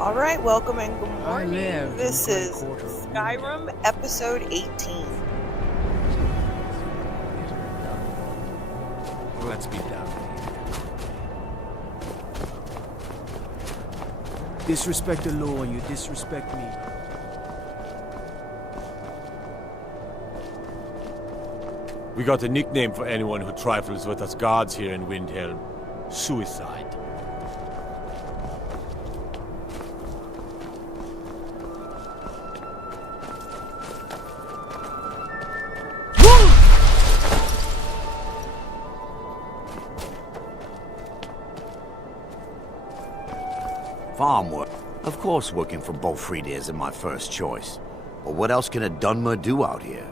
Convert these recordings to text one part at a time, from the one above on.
Alright, welcome and good morning. This in is Skyrim episode 18. Let's be done. Disrespect the law, you disrespect me. We got a nickname for anyone who trifles with us gods here in Windhelm. Suicide. Farm work. Of course working for Bethesda isn't my first choice. But what else can a Dunmer do out here?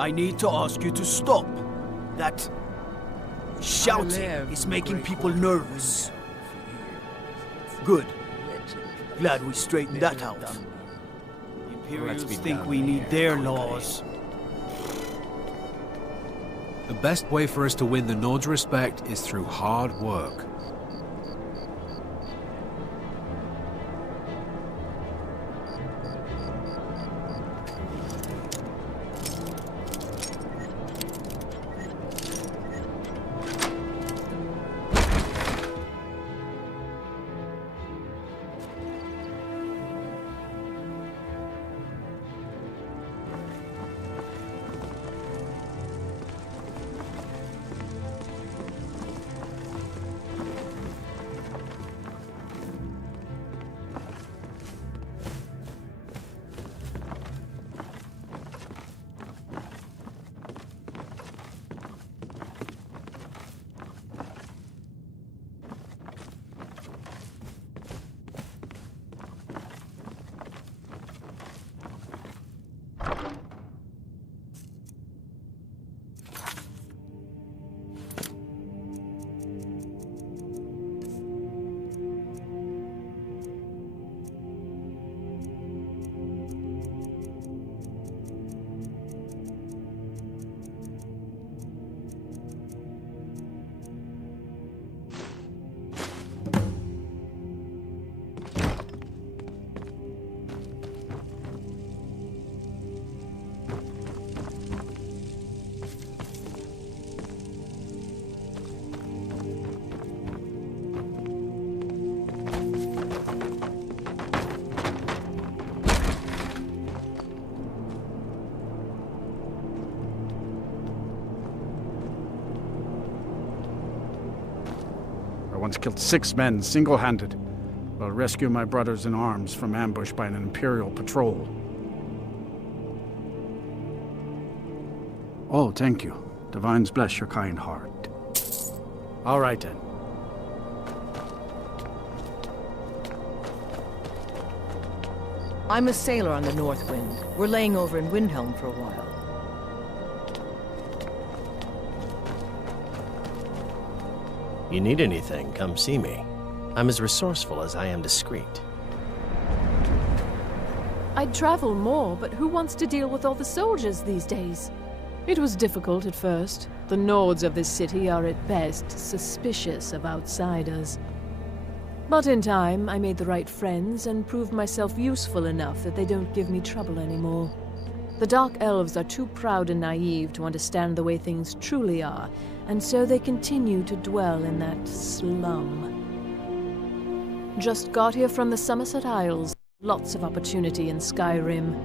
I need to ask you to stop. That shouting is making people nervous. Good. Glad we straightened that out. The Imperials think we need their laws. The best way for us to win the Nord's respect is through hard work. I once killed 6 men single-handed while rescuing my brothers in arms from ambush by an Imperial patrol. Oh, thank you. Divines bless your kind heart. All right, then. I'm a sailor on the North Wind. We're laying over in Windhelm for a while. You need anything, come see me. I'm as resourceful as I am discreet. I'd travel more, but who wants to deal with all the soldiers these days? It was difficult at first. The Nords of this city are at best suspicious of outsiders. But in time, I made the right friends and proved myself useful enough that they don't give me trouble anymore. The Dark Elves are too proud and naive to understand the way things truly are, and so they continue to dwell in that slum. Just got here from the Somerset Isles. Lots of opportunity in Skyrim.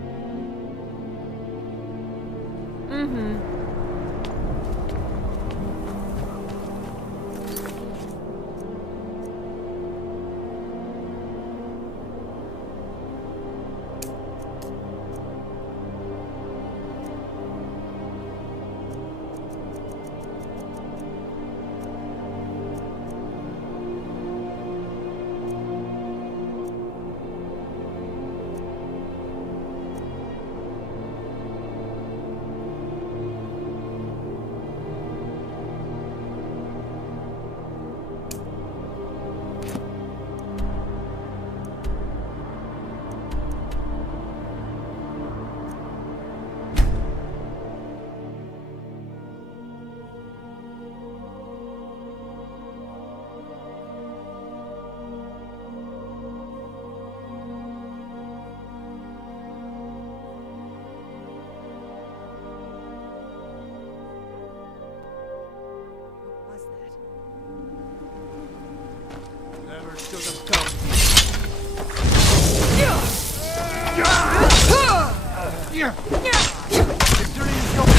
bastards have come. Victory is yours.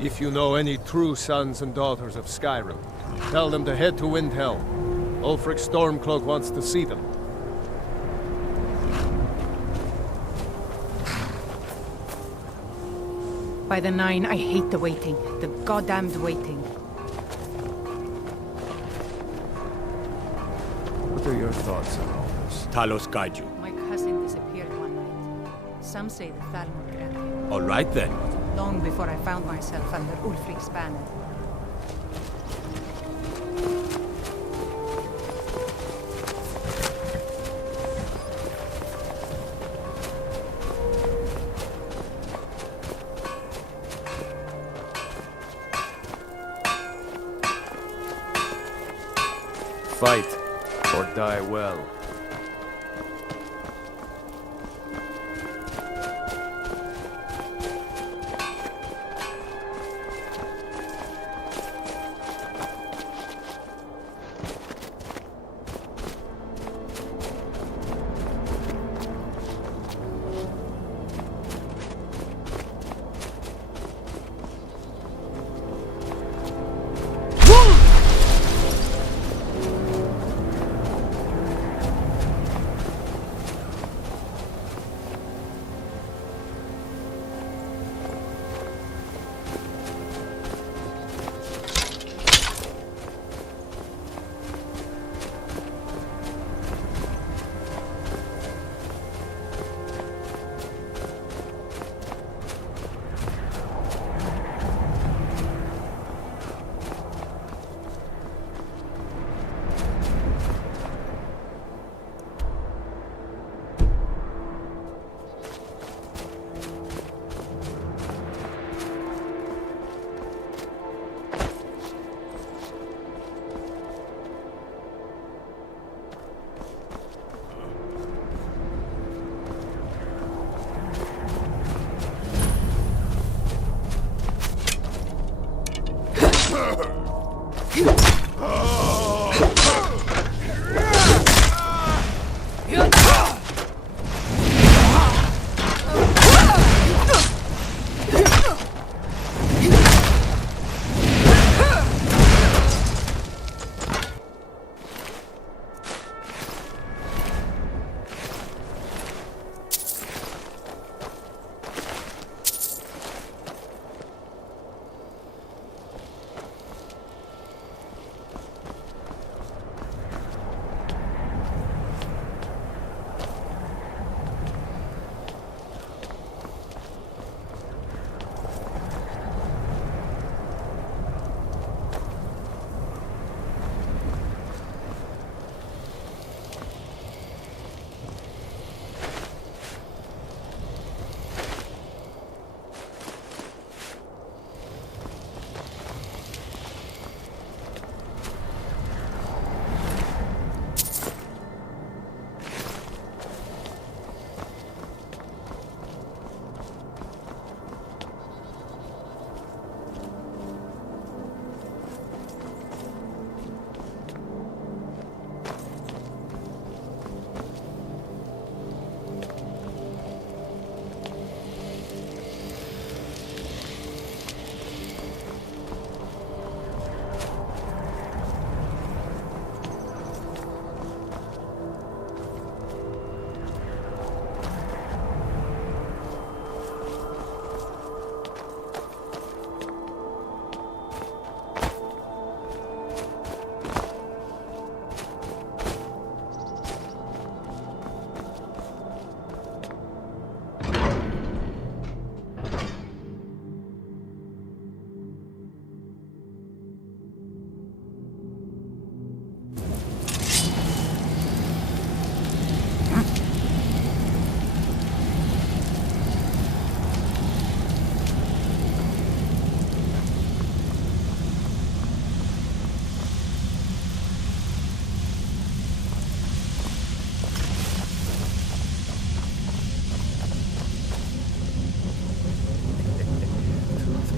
If you know any true sons and daughters of Skyrim, tell them to head to Windhelm. Ulfric Stormcloak wants to see them. By the Nine, I hate the waiting. The goddamned waiting. What are your thoughts on all this? Talos guide you. My cousin disappeared one night. Some say the Thalmor grabbed him. All right then. Long before I found myself under Ulfric's banner. fight or die well.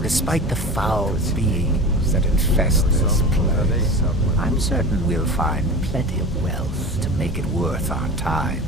Despite the foul beings that infest this place, I'm certain we'll find plenty of wealth to make it worth our time.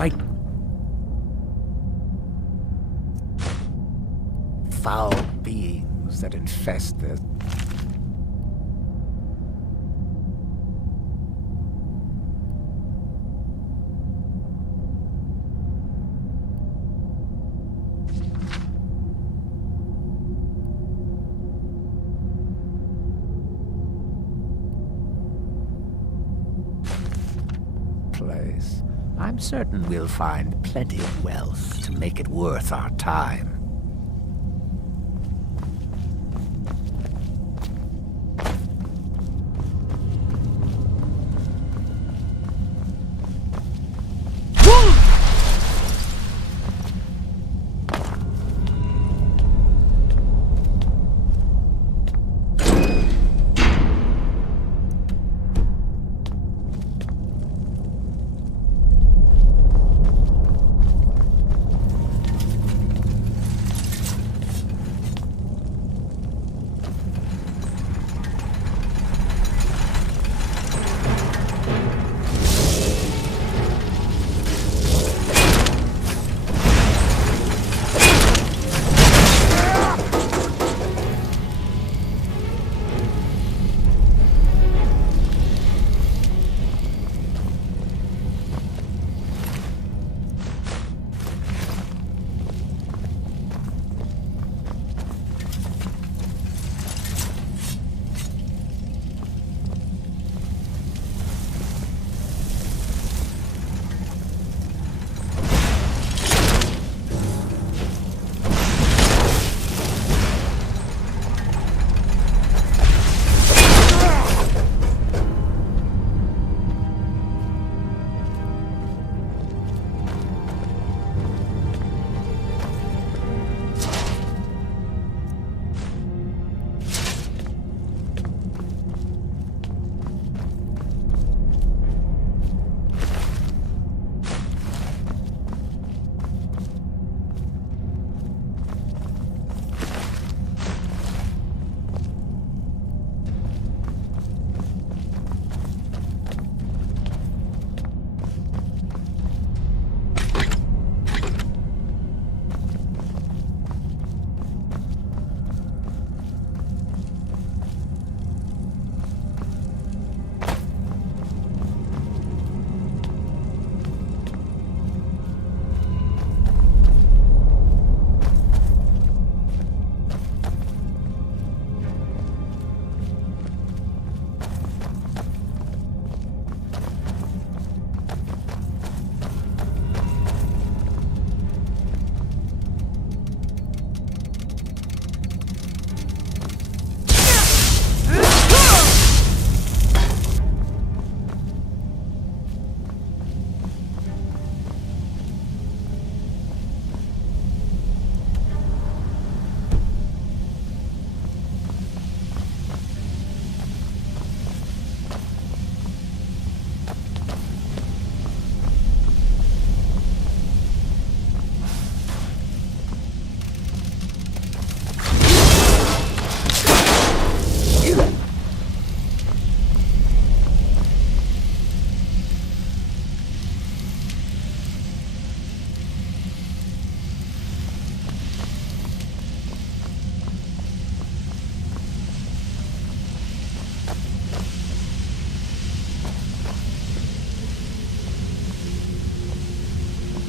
Despite foul beings that infest this. Place. I'm certain we'll find plenty of wealth to make it worth our time.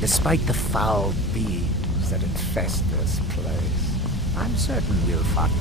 Despite the foul beings that infest this place, I'm certain we'll find.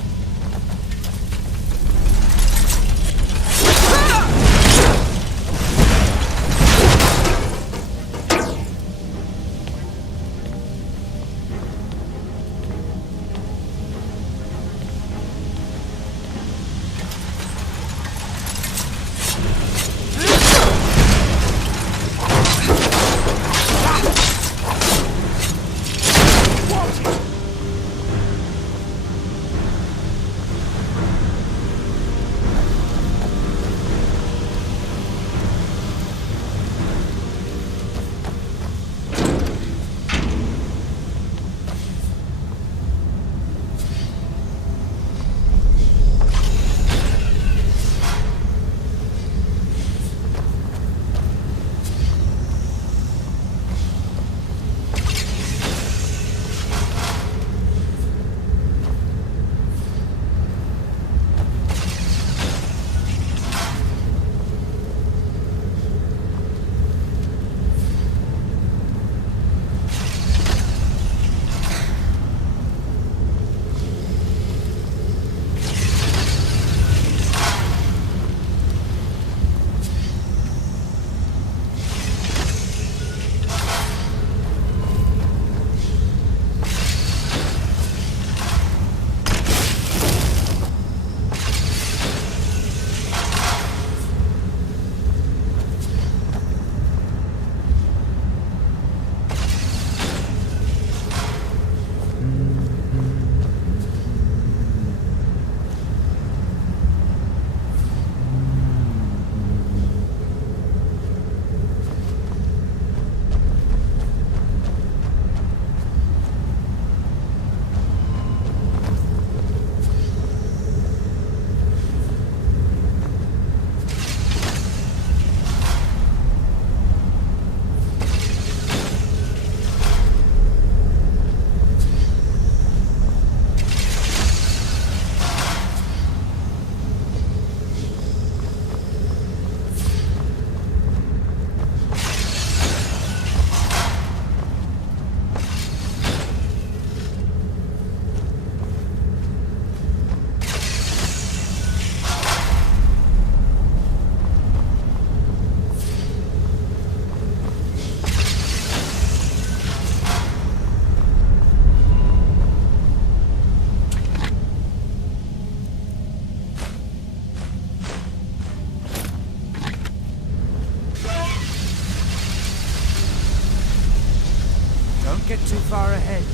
get too far ahead.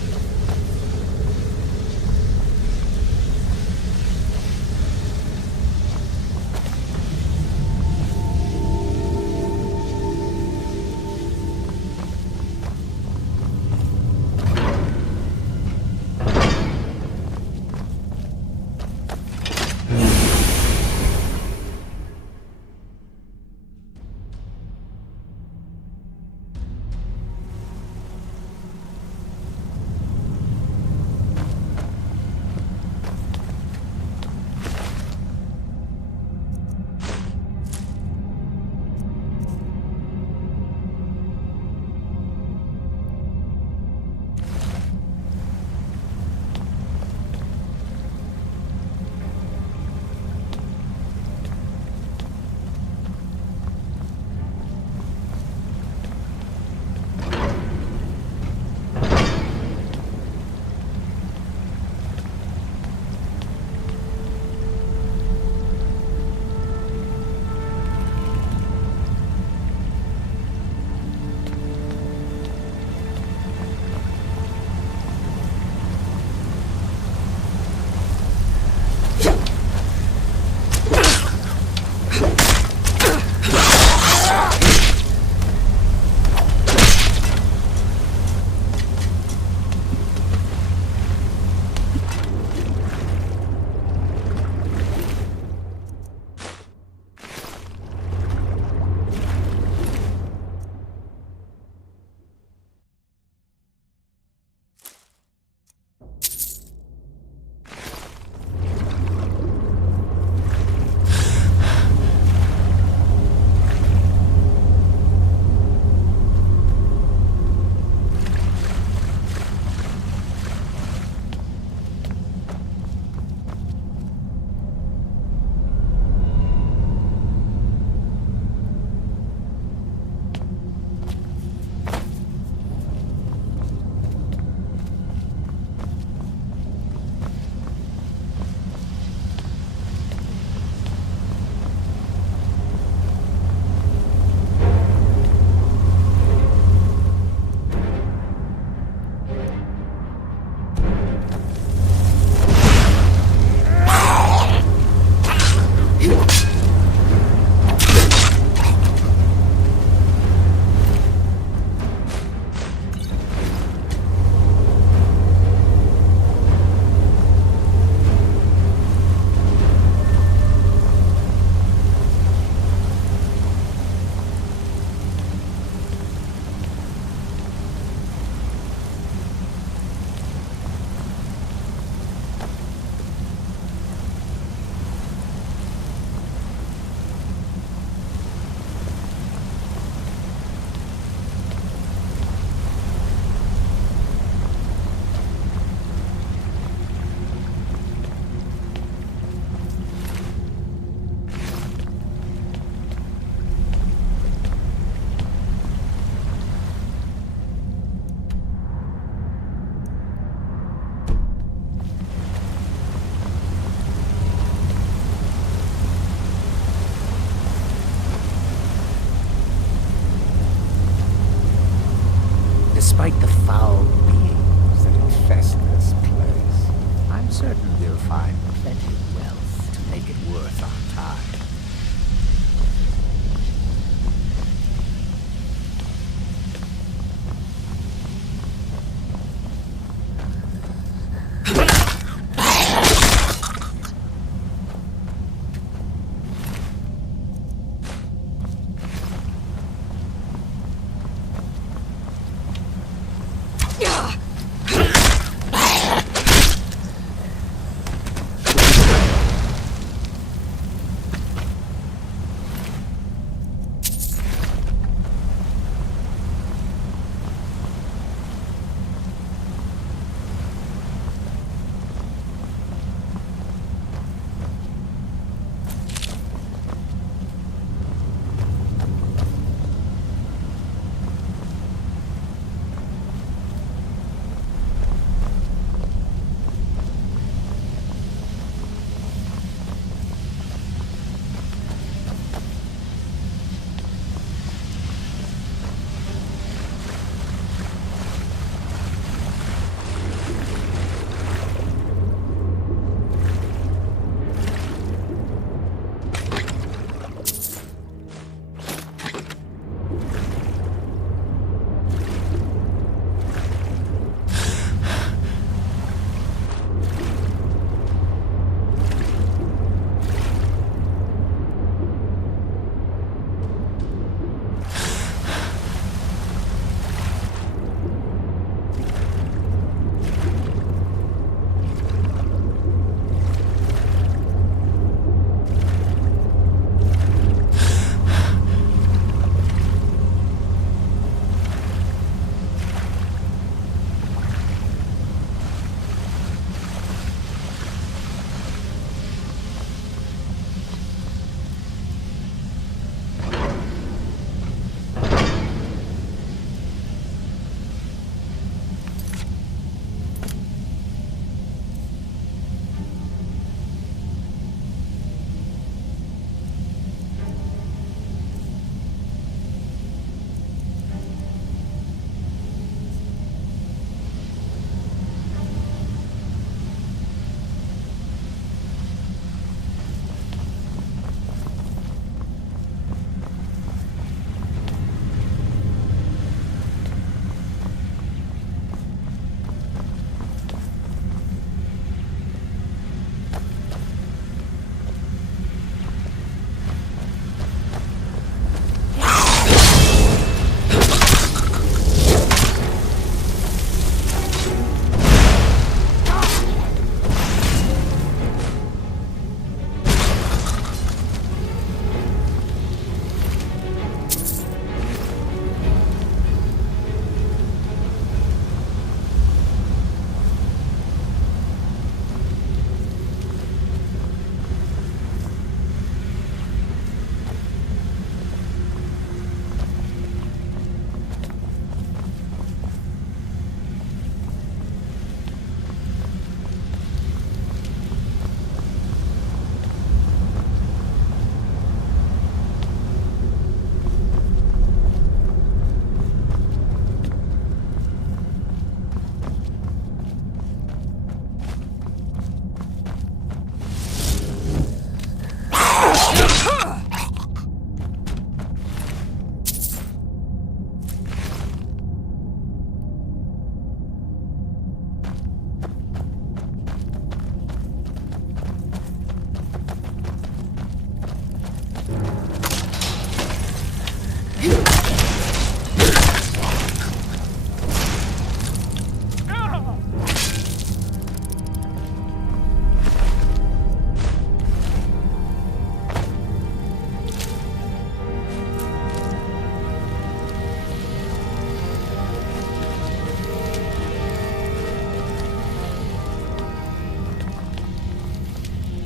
Despite the foul beings that infest this place, I'm certain we'll find plenty of wealth to make it worth our time.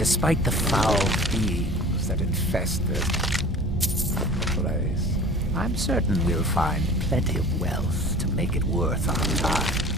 Despite the foul beings that infest this place, I'm certain we'll find plenty of wealth to make it worth our time.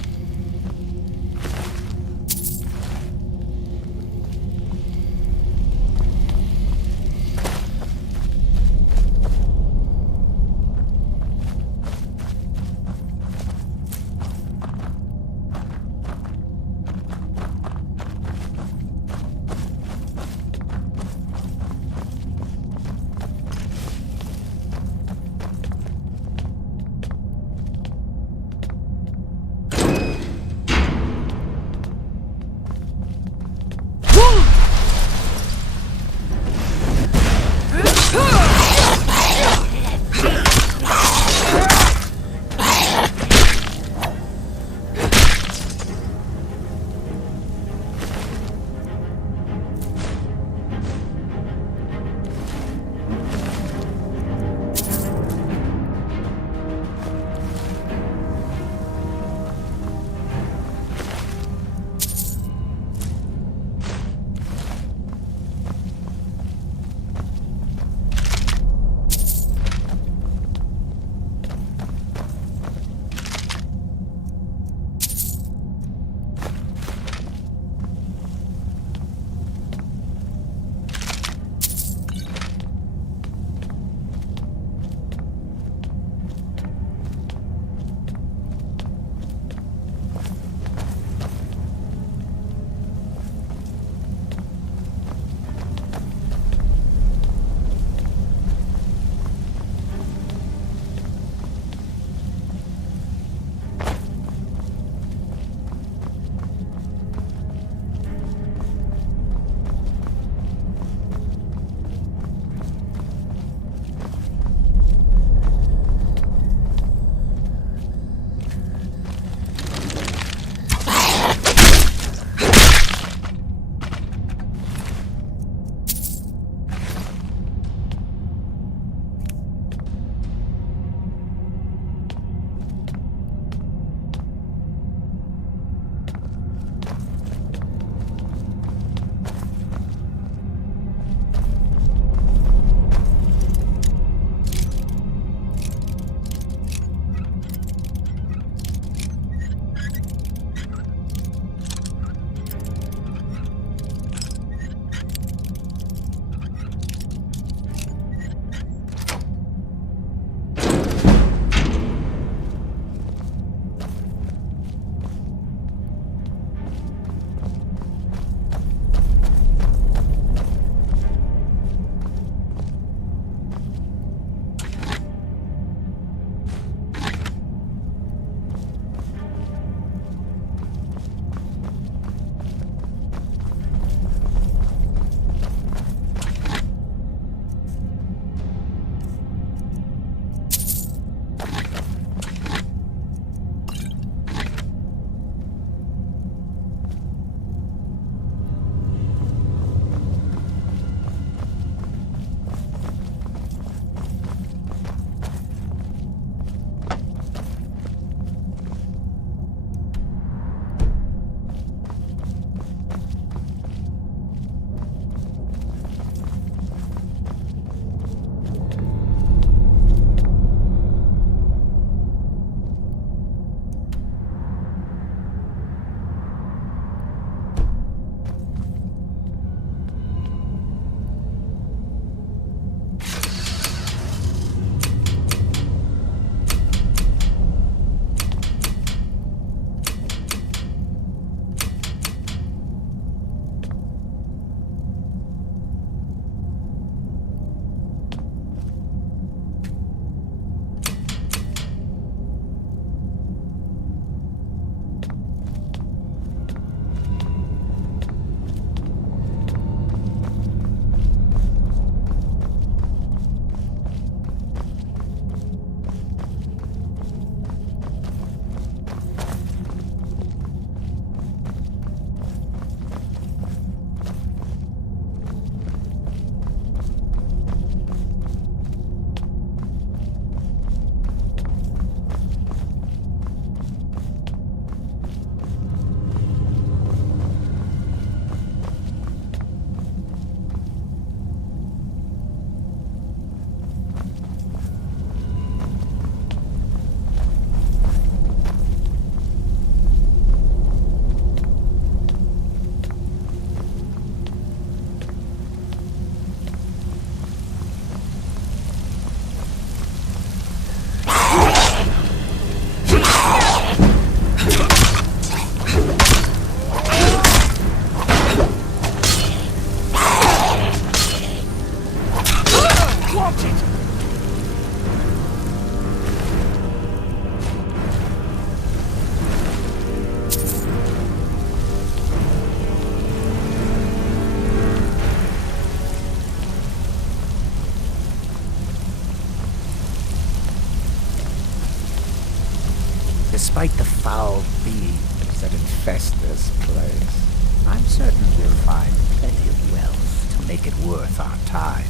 Despite the foul beings that infest this place, I'm certain we'll find plenty of wealth to make it worth our time.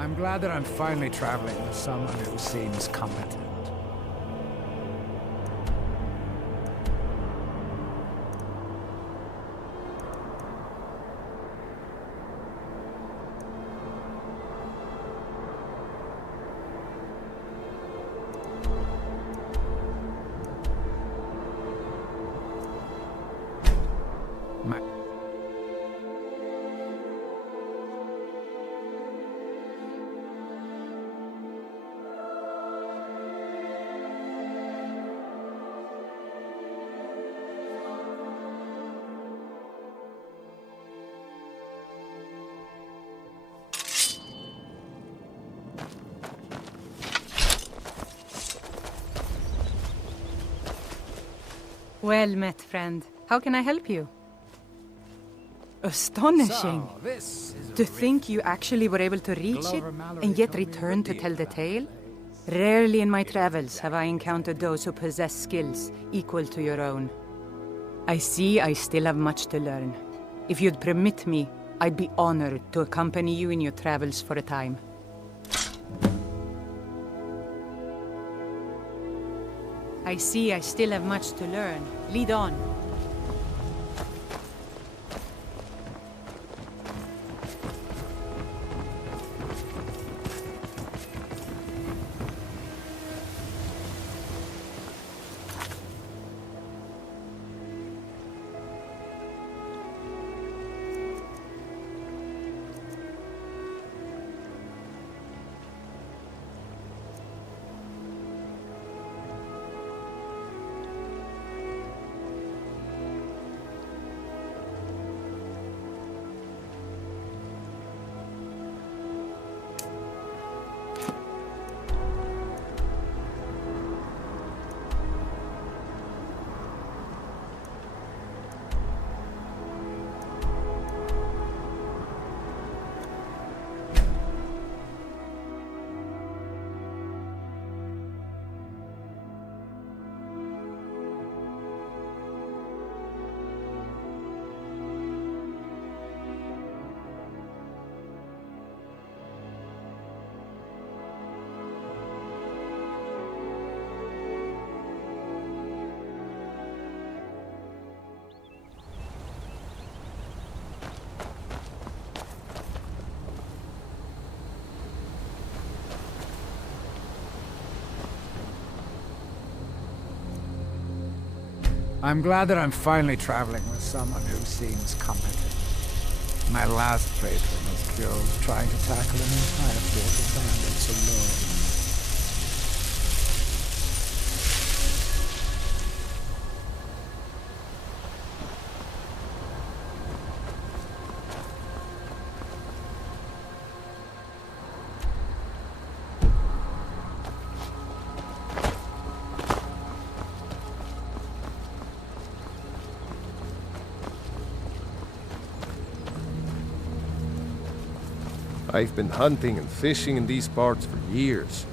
I'm glad that I'm finally traveling with someone who seems competent. Well met, friend. How can I help you? Astonishing. To think you actually were able to reach it, and yet return to tell the tale? Rarely in my travels have I encountered those who possess skills equal to your own. I see I still have much to learn. If you'd permit me, I'd be honored to accompany you in your travels for a time. I see I still have much to learn. Lead on. I'm glad that I'm finally traveling with someone who seems competent. My last patron was killed trying to tackle an entire fort of bandits alone. I've been hunting and fishing in these parts for years.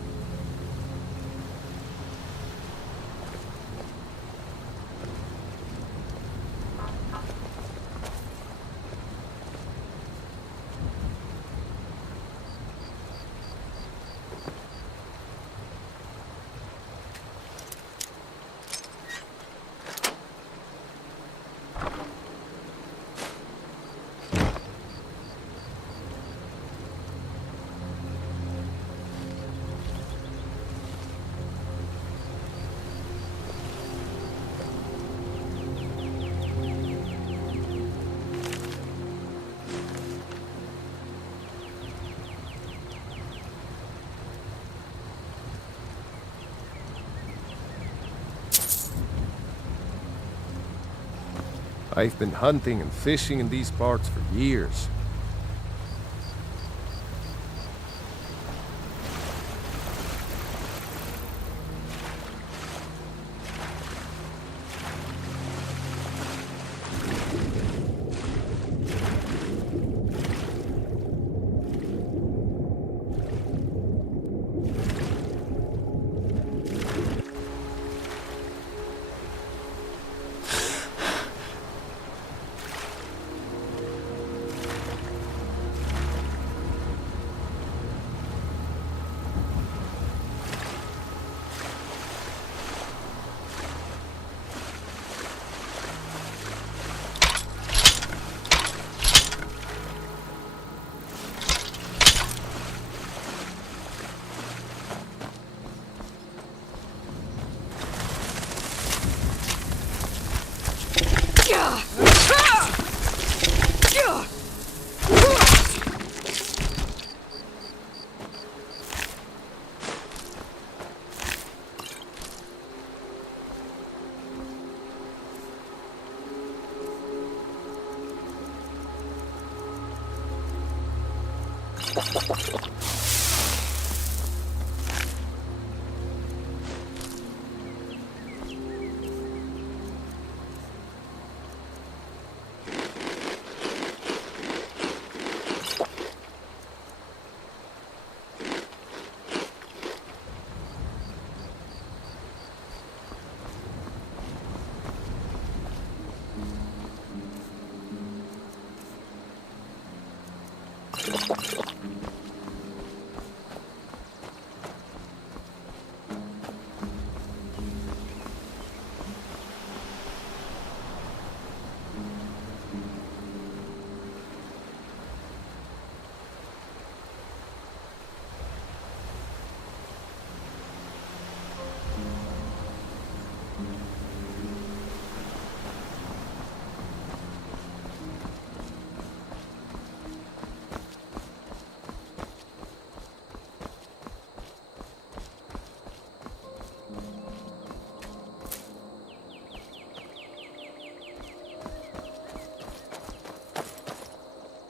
I've been hunting and fishing in these parts for years.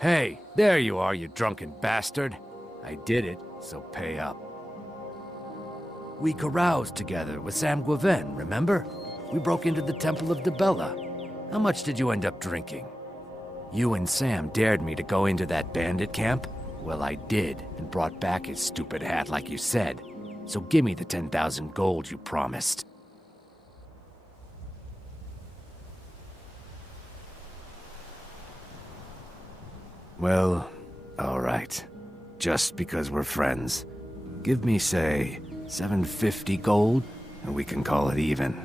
Hey, there you are, you drunken bastard. I did it, so pay up. We caroused together with Sam Guaven, remember? We broke into the Temple of Debella. How much did you end up drinking? You and Sam dared me to go into that bandit camp? Well, I did, and brought back his stupid hat like you said. So give me the 10,000 gold you promised. Well, all right. Just because we're friends. Give me, say, 750 gold, and we can call it even.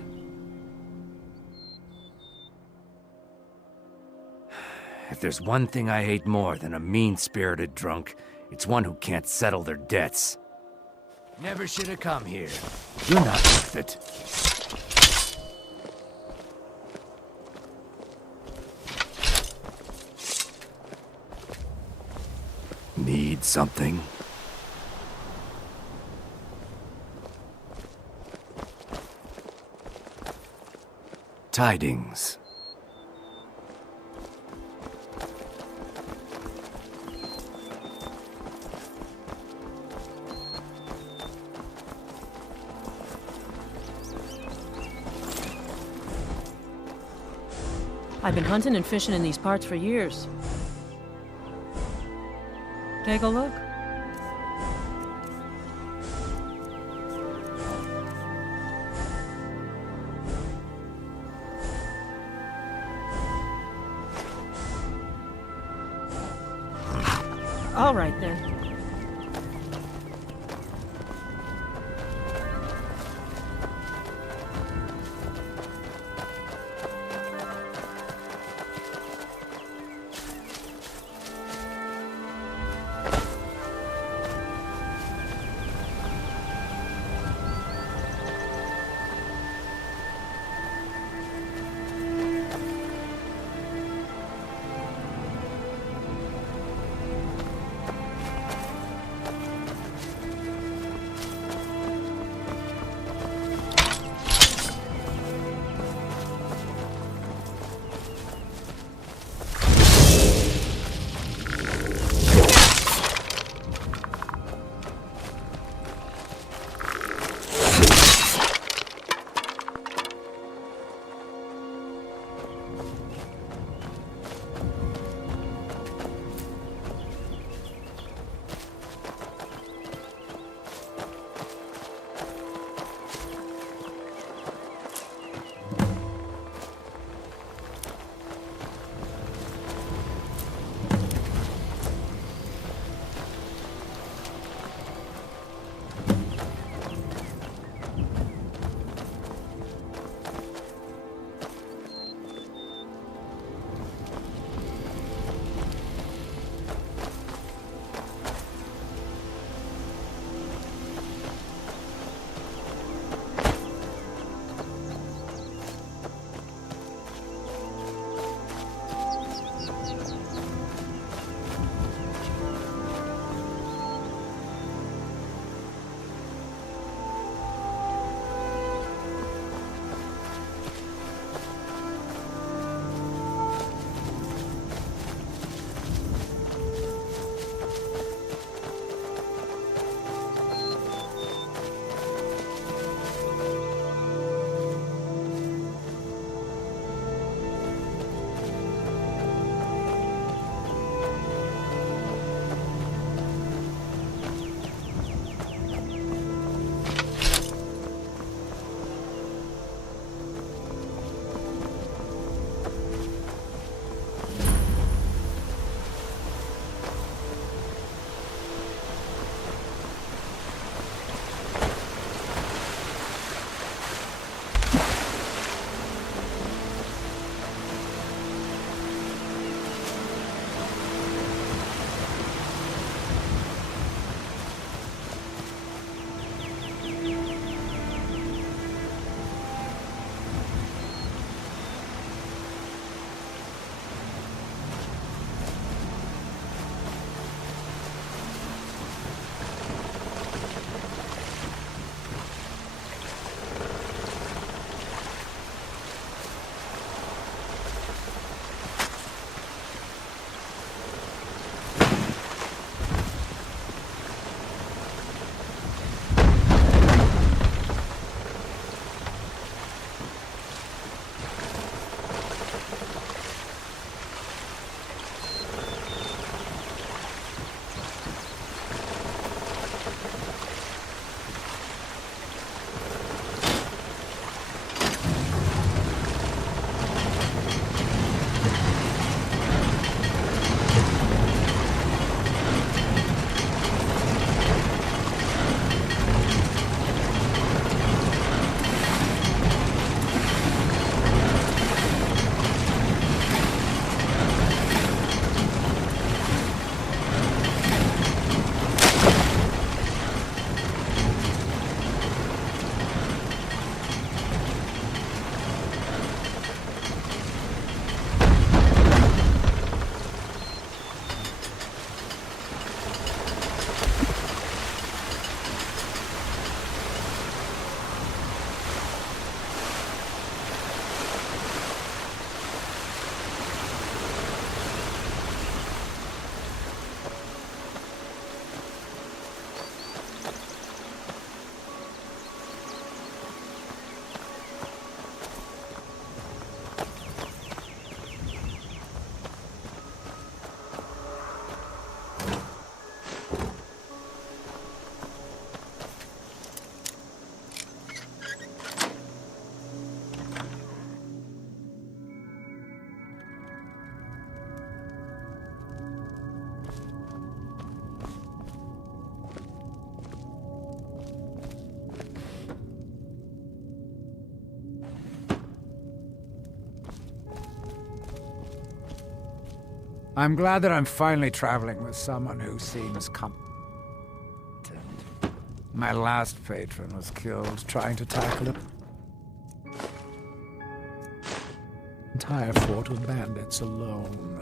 If there's one thing I hate more than a mean-spirited drunk, it's one who can't settle their debts. Never should have come here. You're not worth it. Need something? Tidings. I've been hunting and fishing in these parts for years. Take a look. All right then. I'm glad that I'm finally traveling with someone who seems competent. My last patron was killed trying to tackle an entire fort of bandits alone.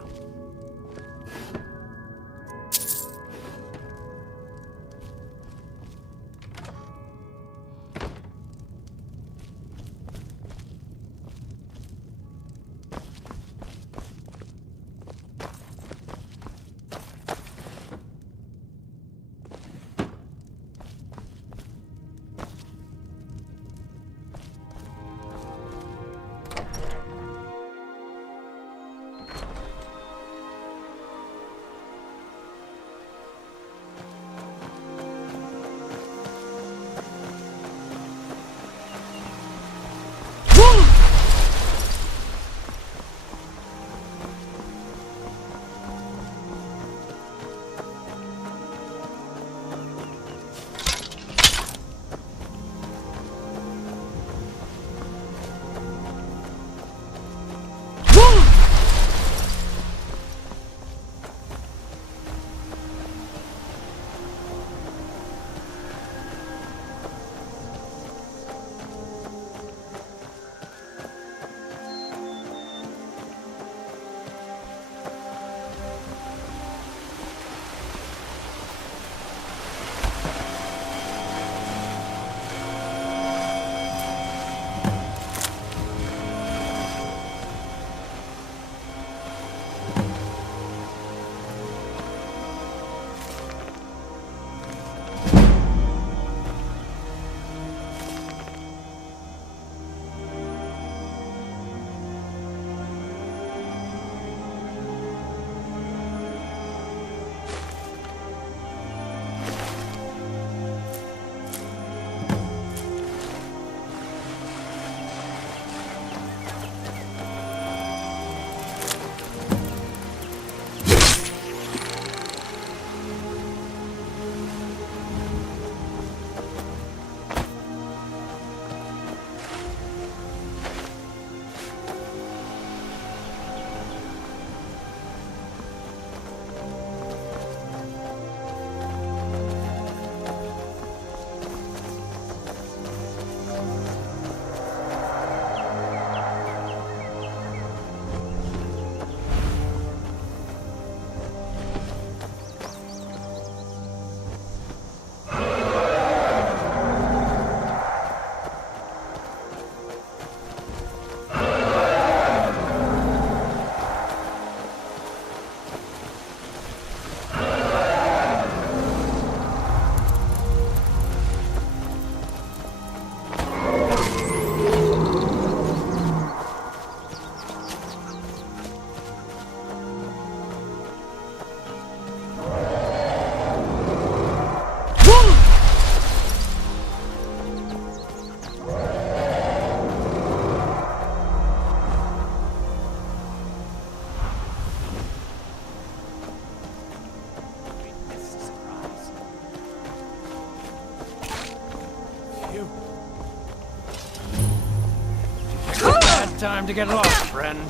Time to get lost, friend.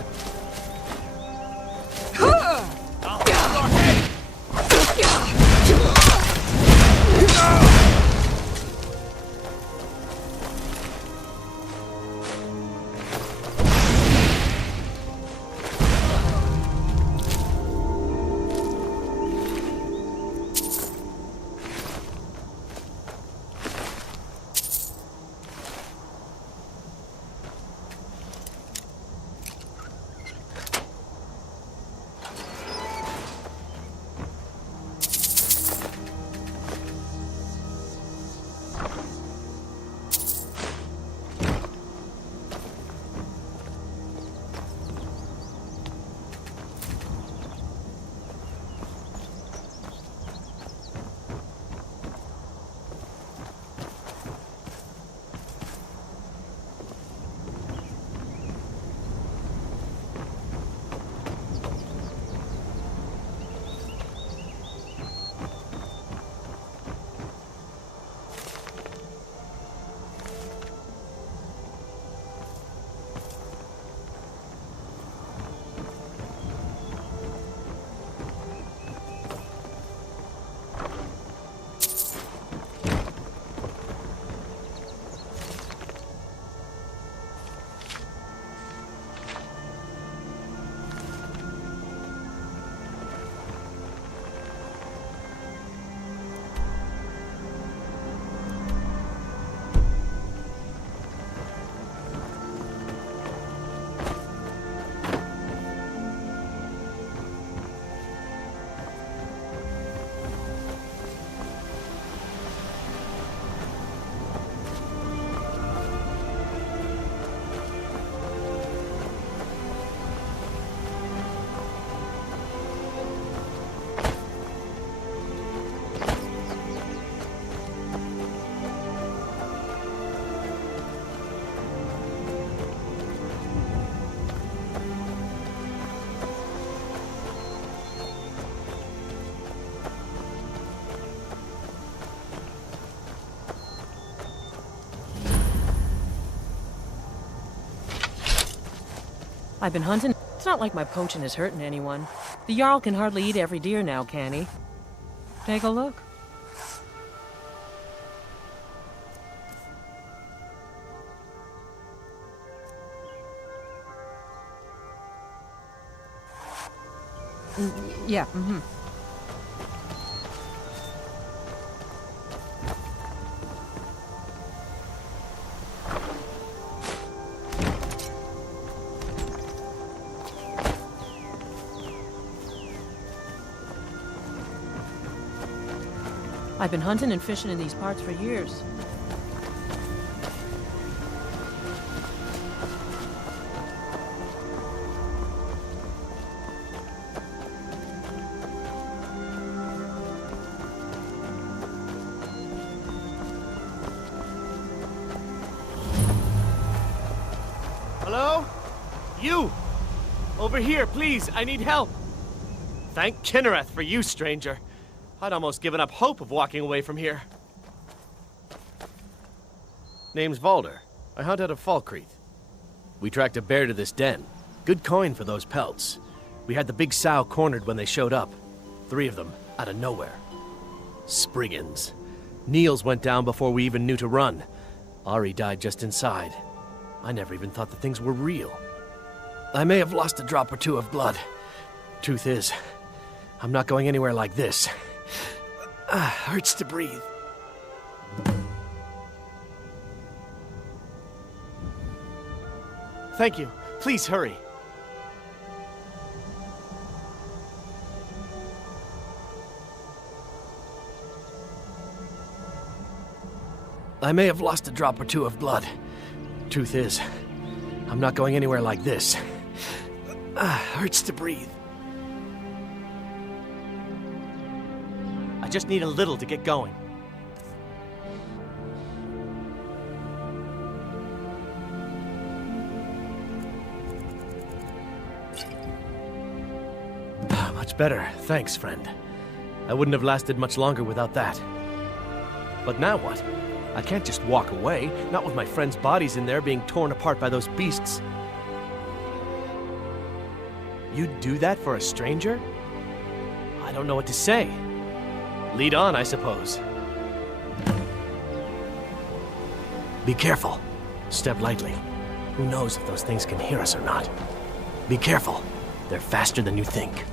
I've been hunting. It's not like my poaching is hurting anyone. The Jarl can hardly eat every deer now, can he? Take a look. Yeah, I've been hunting and fishing in these parts for years. Hello? You! Over here, please, I need help! Thank Kinnereth for you, stranger. I'd almost given up hope of walking away from here. Name's Valder. I hunt out of Falkreath. We tracked a bear to this den. Good coin for those pelts. We had the big sow cornered when they showed up. 3 of them, out of nowhere. Spriggans. Niels went down before we even knew to run. Ari died just inside. I never even thought the things were real. I may have lost a drop or 2 of blood. Truth is, I'm not going anywhere like this. Hurts to breathe. Thank you. Please hurry. I may have lost a drop or 2 of blood. Truth is, I'm not going anywhere like this. Hurts to breathe. I just need a little to get going. Much better, thanks, friend. I wouldn't have lasted much longer without that. But now what? I can't just walk away, not with my friends' bodies in there being torn apart by those beasts. You'd do that for a stranger? I don't know what to say. Lead on, I suppose. Be careful. Step lightly. Who knows if those things can hear us or not? Be careful. They're faster than you think.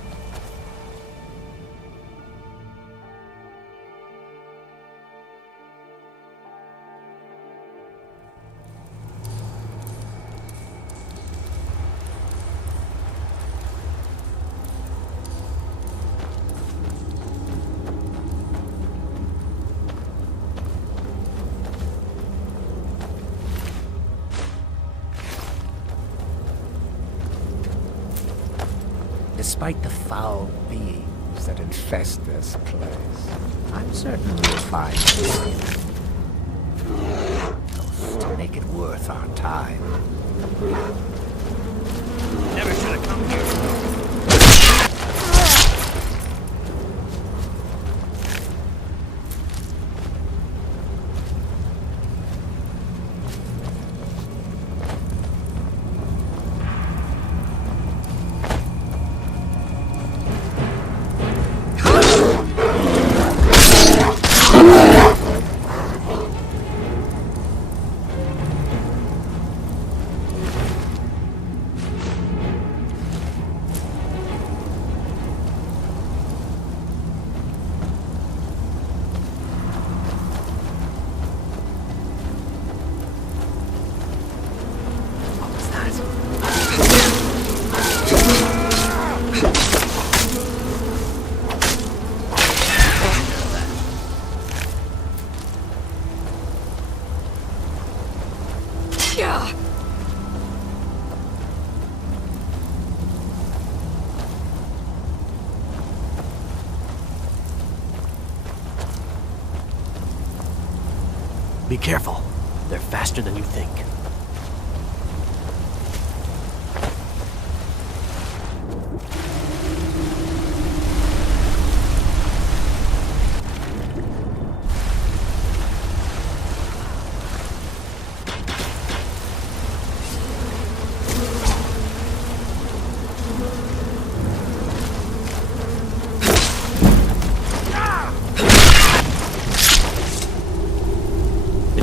Despite the foul beings that infest this place, I'm certain we'll find enough to make it worth our time. Never should have come here. Be careful. They're faster than you think.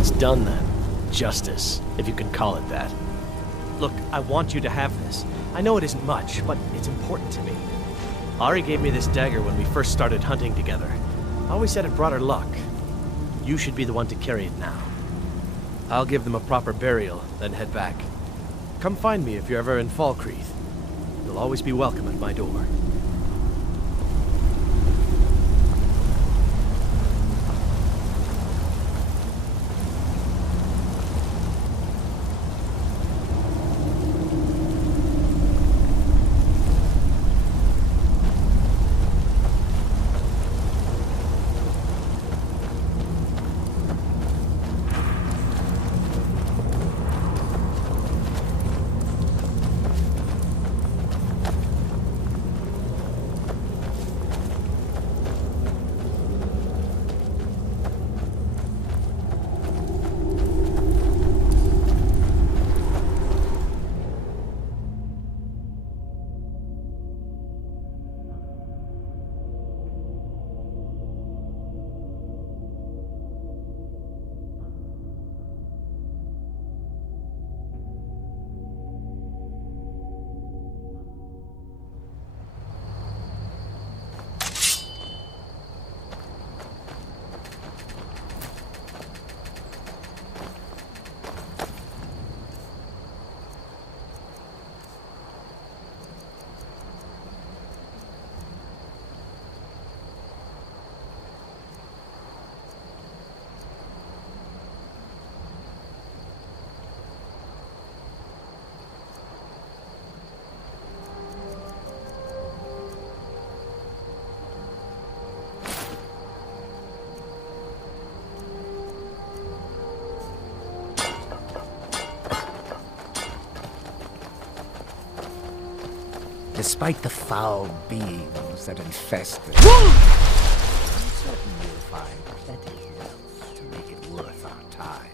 What's done then? Justice, if you can call it that. Look, I want you to have this. I know it isn't much, but it's important to me. Ari gave me this dagger when we first started hunting together. I always said it brought her luck. You should be the one to carry it now. I'll give them a proper burial, then head back. Come find me if you're ever in Playthr. You'll always be welcome at my door. Despite the foul beings that infest this, I'm certain you'll find plenty else to make it worth our time.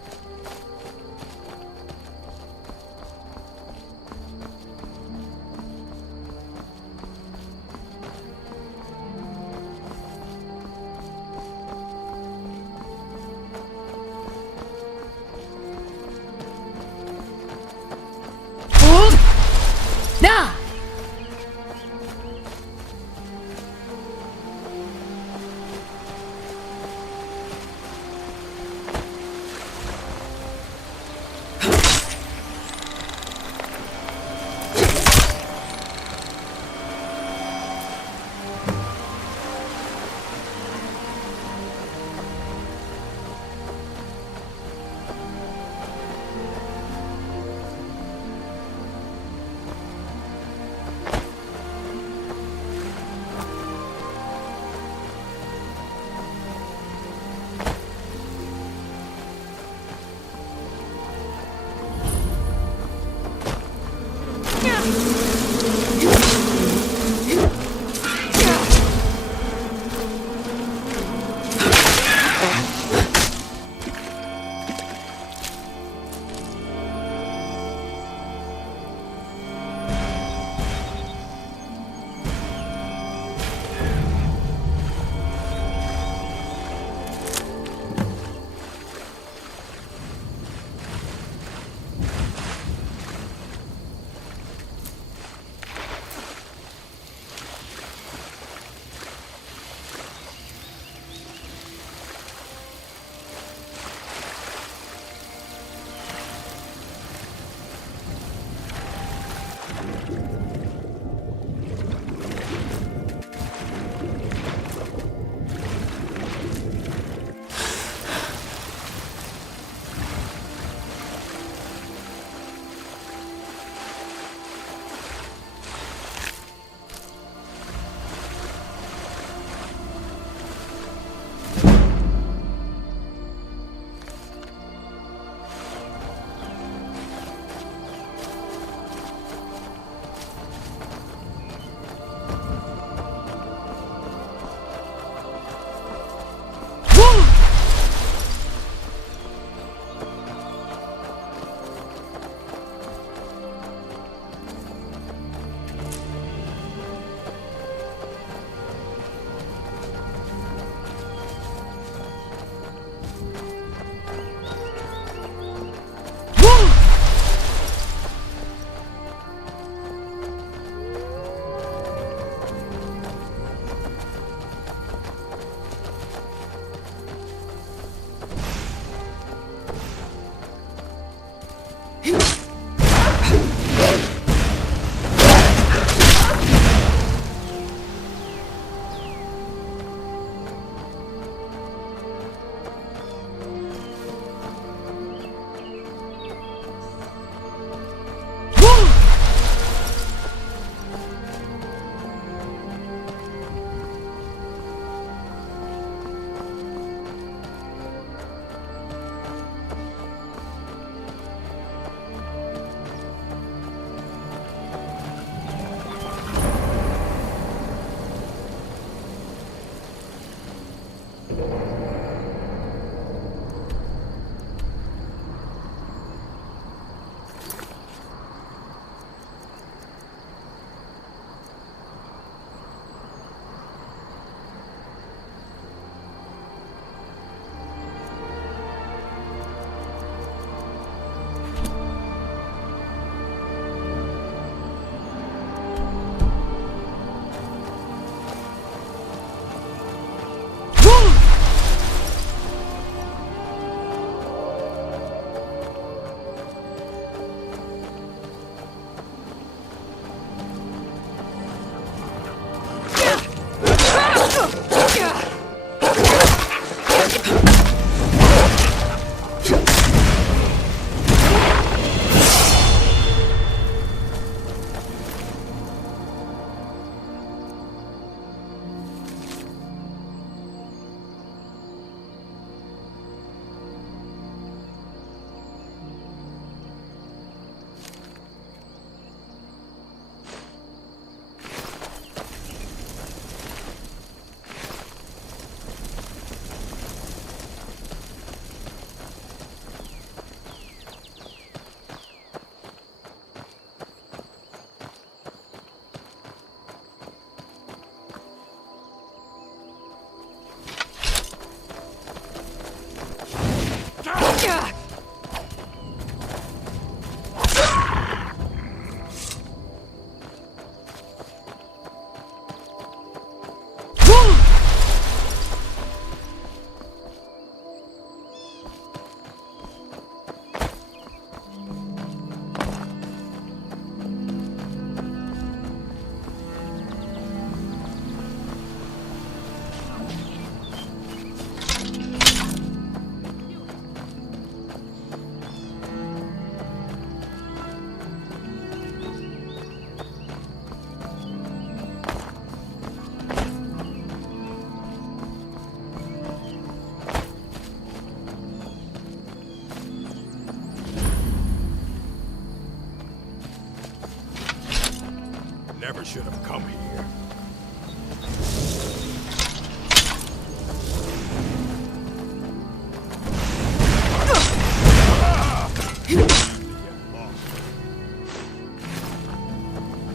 never should have come here.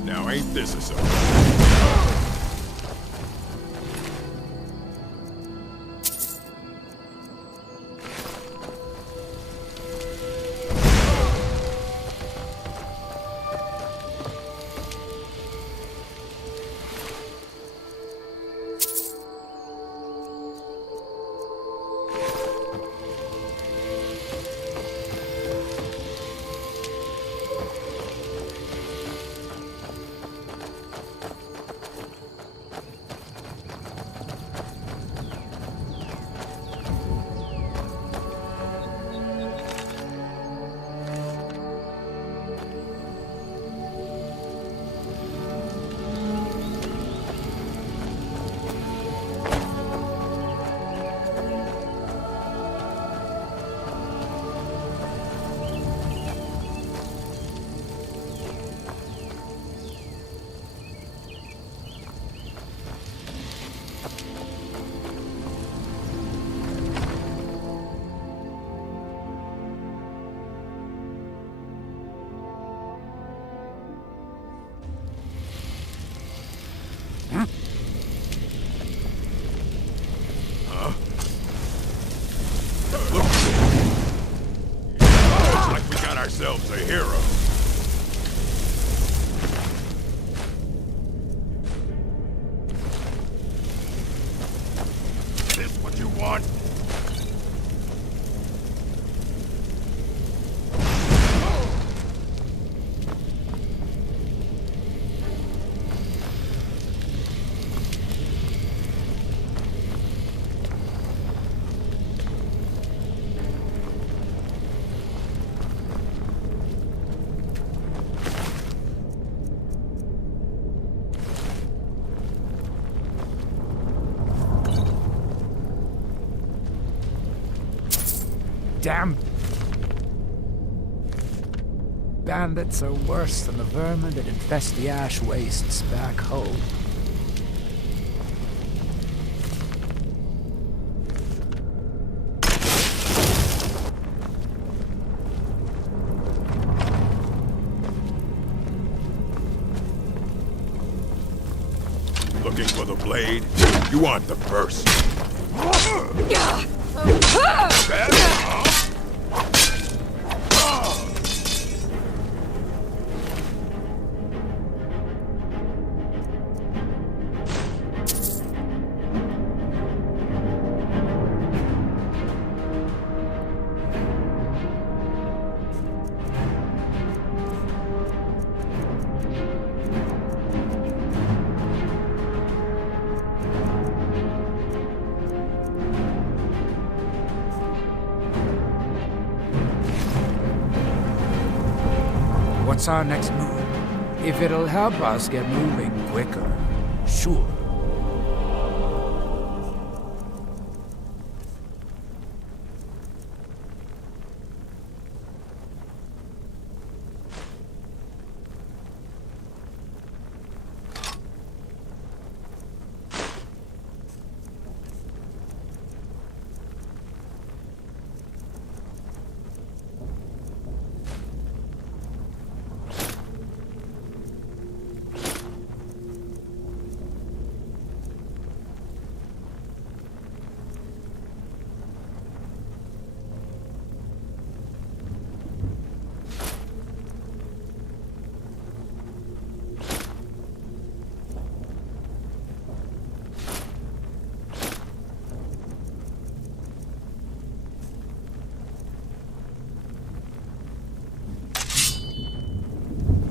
Now ain't this a surprise? Ourselves a hero. This what you want? Damn! Bandits are worse than the vermin that infest the ash wastes back home. Looking for the blade? You want the purse. What's our next move? If it'll help us get moving quicker, sure.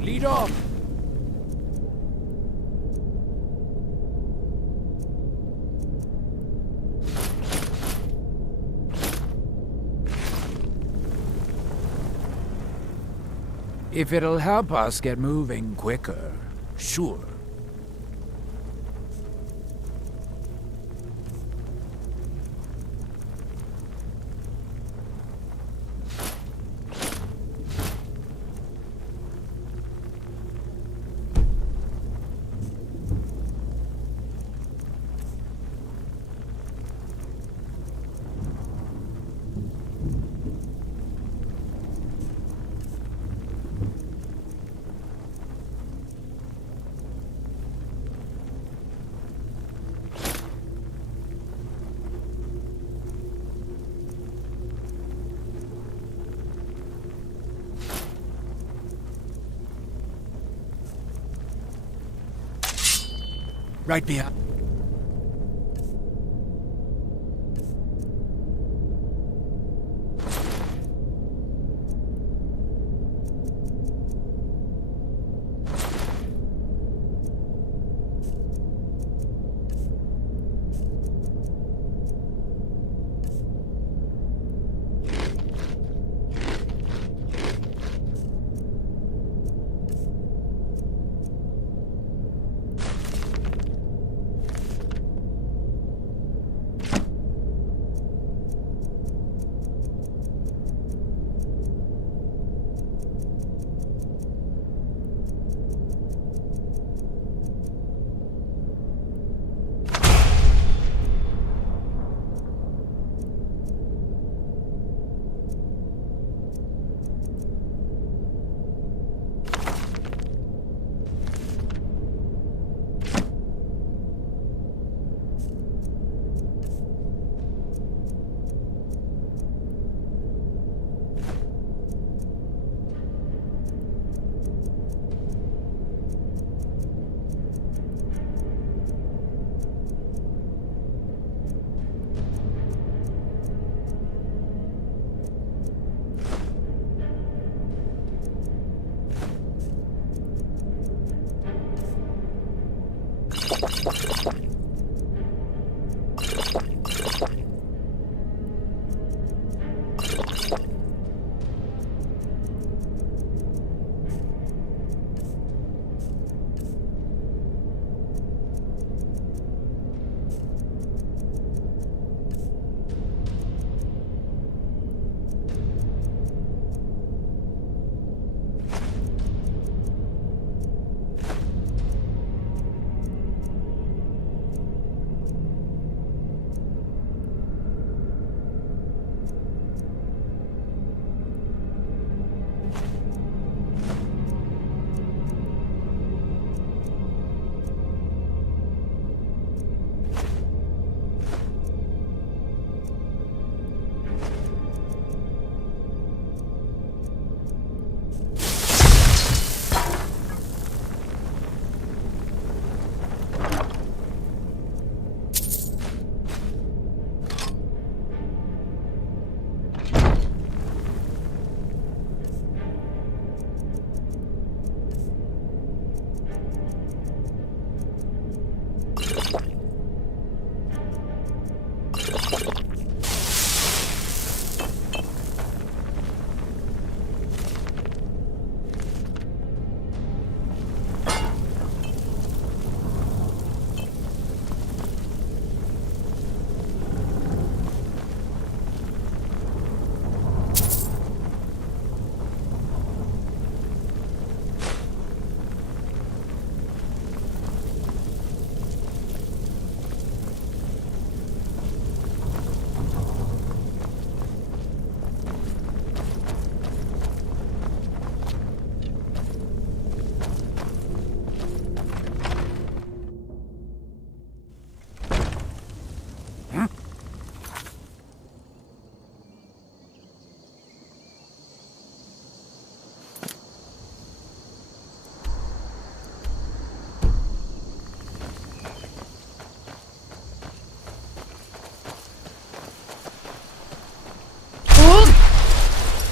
Lead off! If it'll help us get moving quicker, sure. Right behind.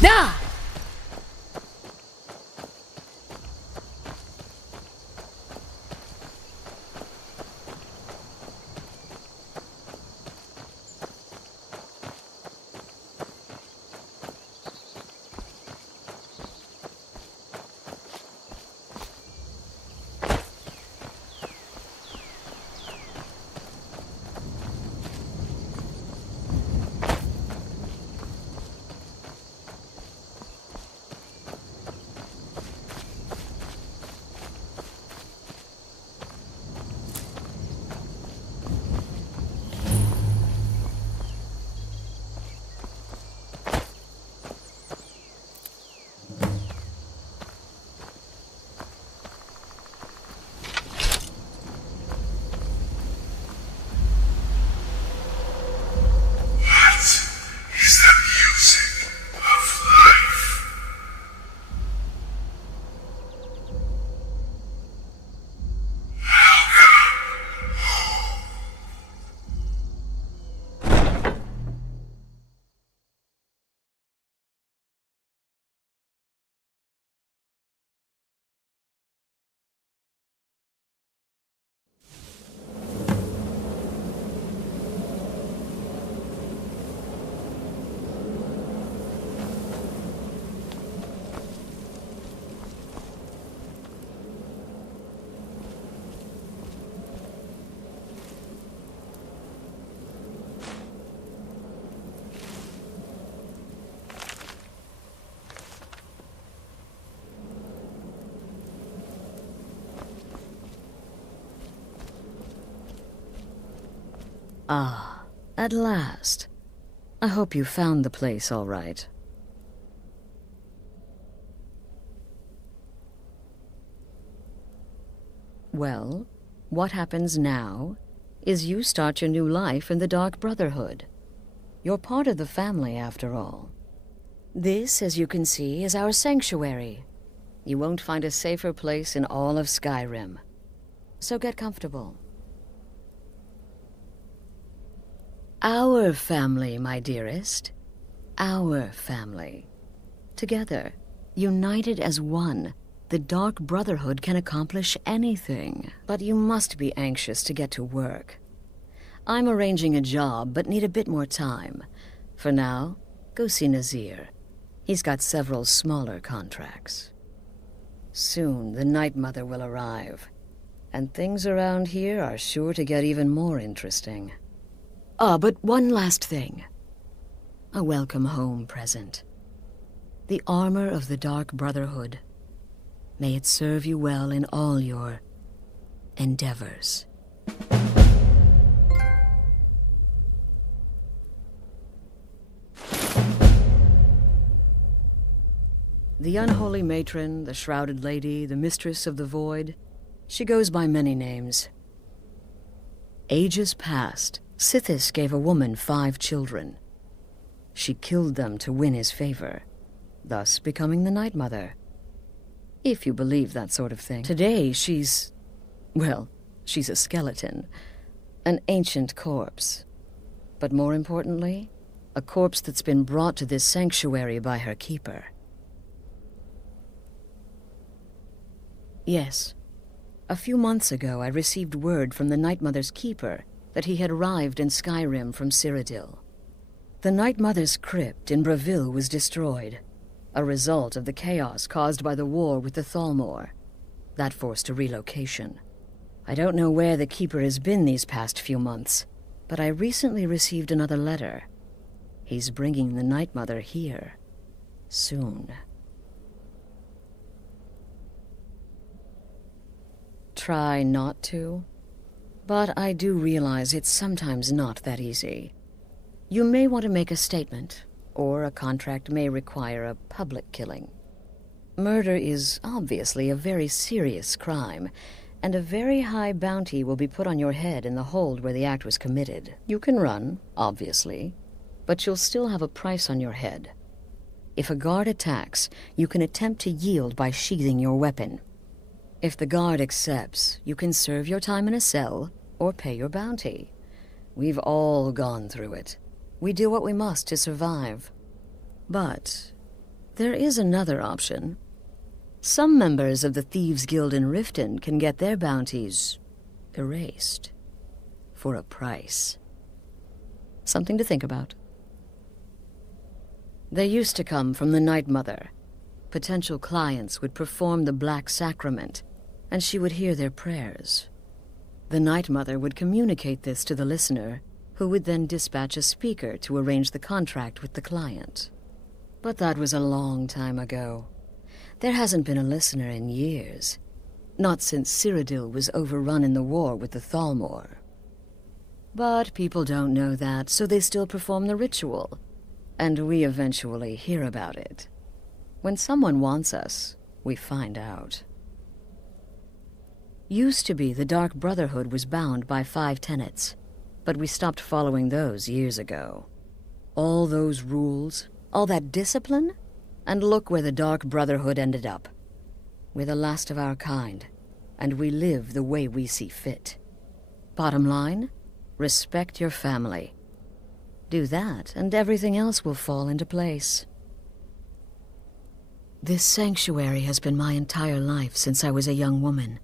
Da! Ah, at last. I hope you found the place all right. Well, what happens now is you start your new life in the Dark Brotherhood. You're part of the family, after all. This, as you can see, is our sanctuary. You won't find a safer place in all of Skyrim. So get comfortable. Our family, my dearest. Our family. Together, united as one, the Dark Brotherhood can accomplish anything. But you must be anxious to get to work. I'm arranging a job, but need a bit more time. For now, go see Nazir. He's got several smaller contracts. Soon, the Night Mother will arrive. And things around here are sure to get even more interesting. Ah, but one last thing. A welcome home present. The armor of the Dark Brotherhood. May it serve you well in all your endeavors. The unholy matron, the shrouded lady, the mistress of the void, she goes by many names. Ages past, Sithis gave a woman 5 children. She killed them to win his favor, thus becoming the Night Mother. If you believe that sort of thing. Today, she's a skeleton. An ancient corpse. But more importantly, a corpse that's been brought to this sanctuary by her keeper. Yes. A few months ago, I received word from the Night Mother's keeper that he had arrived in Skyrim from Cyrodiil. The Night Mother's crypt in Bravil was destroyed, a result of the chaos caused by the war with the Thalmor. That forced a relocation. I don't know where the keeper has been these past few months, but I recently received another letter. He's bringing the Night Mother here. Soon. Try not to, but I do realize it's sometimes not that easy. You may want to make a statement, or a contract may require a public killing. Murder is obviously a very serious crime, and a very high bounty will be put on your head in the hold where the act was committed. You can run, obviously, but you'll still have a price on your head. If a guard attacks, you can attempt to yield by sheathing your weapon. If the guard accepts, you can serve your time in a cell or pay your bounty. We've all gone through it. We do what we must to survive. But there is another option. Some members of the Thieves' Guild in Riften can get their bounties erased for a price. Something to think about. They used to come from the Night Mother. Potential clients would perform the Black Sacrament, and she would hear their prayers. The Night Mother would communicate this to the listener, who would then dispatch a speaker to arrange the contract with the client. But that was a long time ago. There hasn't been a listener in years. Not since Cyrodiil was overrun in the war with the Thalmor. But people don't know that, so they still perform the ritual. And we eventually hear about it. When someone wants us, we find out. Used to be the Dark Brotherhood was bound by 5 tenets, but we stopped following those years ago. All those rules, all that discipline, and look where the Dark Brotherhood ended up. We're the last of our kind, and we live the way we see fit. Bottom line, respect your family. Do that, and everything else will fall into place. This sanctuary has been my entire life since I was a young woman.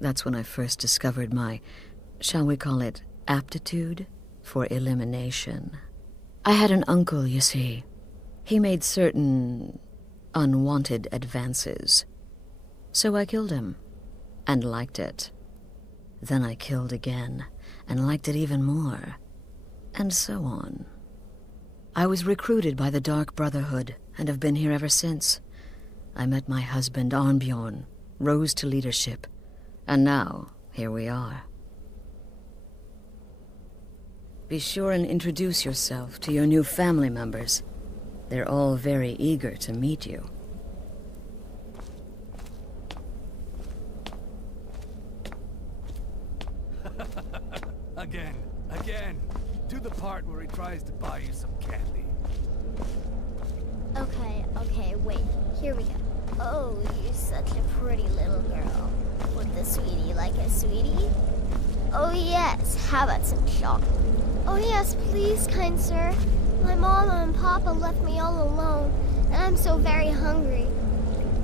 That's when I first discovered my, shall we call it, aptitude for elimination. I had an uncle, you see. He made certain unwanted advances. So I killed him, and liked it. Then I killed again, and liked it even more. And so on. I was recruited by the Dark Brotherhood, and have been here ever since. I met my husband, Arnbjorn, rose to leadership, and now, here we are. Be sure and introduce yourself to your new family members. They're all very eager to meet you. Again. Do the part where he tries to buy you some candy. Okay, wait. Here we go. Oh, you're such a pretty little girl. Would the sweetie like a sweetie? Oh yes, how about some chocolate? Oh yes, please, kind sir. My mama and papa left me all alone, and I'm so very hungry.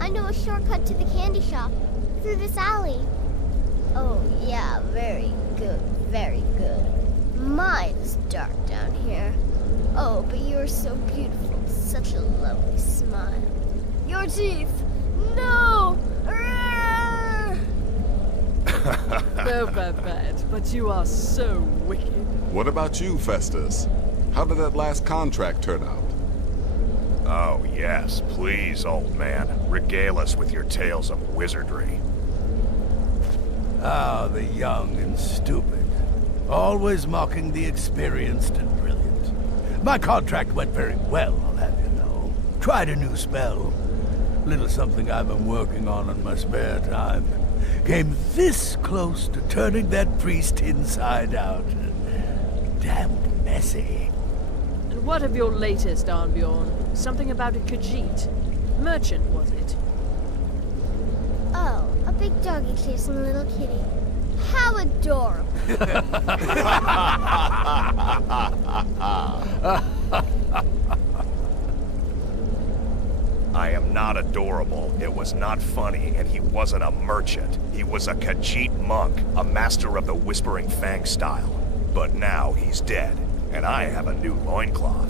I know a shortcut to the candy shop, through this alley. Oh yeah, very good, very good. My, it's dark down here. Oh, but you're so beautiful, such a lovely smile. Your teeth! No! No bad, but you are so wicked. What about you, Festus? How did that last contract turn out? Oh, yes, please, old man. Regale us with your tales of wizardry. Ah, the young and stupid. Always mocking the experienced and brilliant. My contract went very well, I'll have you know. Tried a new spell. Little something I've been working on in my spare time. Came this close to turning that priest inside out. Damned messy. And what of your latest, Arnbjorn? Something about a Khajiit. Merchant, was it? Oh, a big doggy chasing a little kitty. How adorable. I am not adorable. It was not funny, and he wasn't a merchant. He was a Khajiit monk, a master of the Whispering Fang style. But now he's dead, and I have a new loincloth.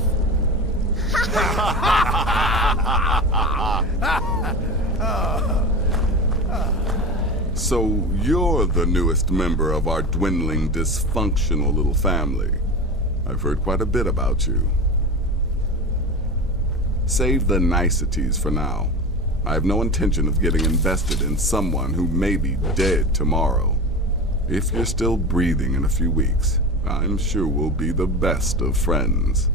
So you're the newest member of our dwindling, dysfunctional little family. I've heard quite a bit about you. Save the niceties for now. I have no intention of getting invested in someone who may be dead tomorrow. If you're still breathing in a few weeks, I'm sure we'll be the best of friends.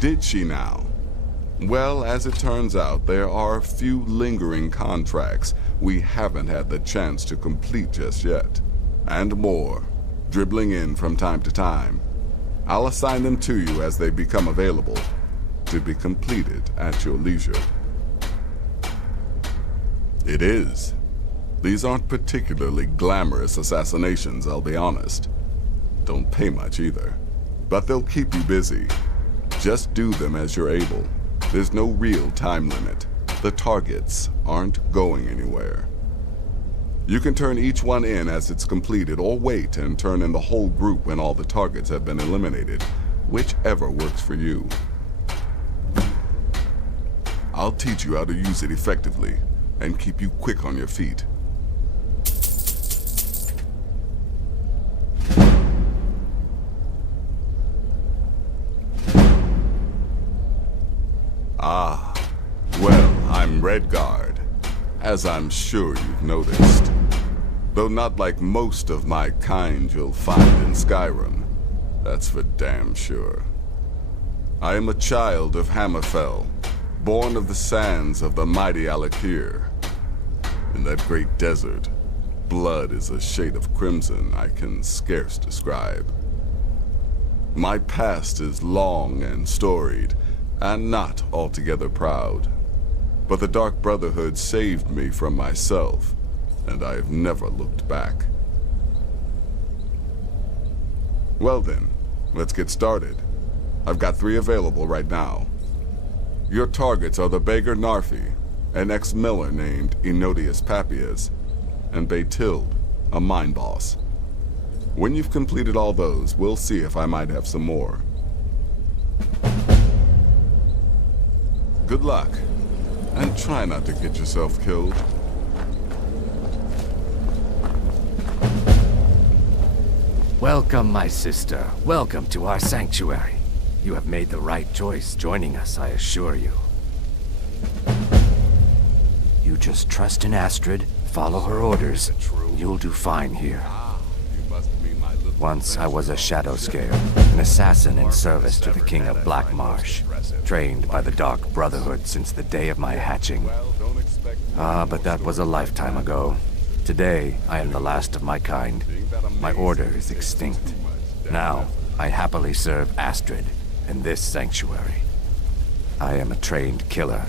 Did she now? Well, as it turns out, there are a few lingering contracts we haven't had the chance to complete just yet. And more, dribbling in from time to time. I'll assign them to you as they become available, to be completed at your leisure. It is. These aren't particularly glamorous assassinations, I'll be honest. Don't pay much either. But they'll keep you busy. Just do them as you're able. There's no real time limit. The targets aren't going anywhere. You can turn each one in as it's completed, or wait and turn in the whole group when all the targets have been eliminated. Whichever works for you. I'll teach you how to use it effectively, and keep you quick on your feet. Ah, well, I'm Redguard, as I'm sure you've noticed. Though not like most of my kind you'll find in Skyrim, that's for damn sure. I am a child of Hammerfell, born of the sands of the mighty Alakir. In that great desert, blood is a shade of crimson I can scarce describe. My past is long and storied, and not altogether proud. But the Dark Brotherhood saved me from myself, and I've never looked back. Well then, let's get started. I've got 3 available right now. Your targets are the Beggar Narfi, an ex-miller named Enodius Papias, and Baytild, a mine boss. When you've completed all those, we'll see if I might have some more. Good luck, and try not to get yourself killed. Welcome, my sister. Welcome to our sanctuary. You have made the right choice joining us, I assure you. You just trust in Astrid, follow her orders. You'll do fine here. You must mean my little Once I was a shadow scale, an assassin in service to the King of Blackmarsh, trained by the Dark Brotherhood since the day of my hatching. But that was a lifetime ago. Today, I am the last of my kind. My order is extinct. Now, I happily serve Astrid and this sanctuary. I am a trained killer,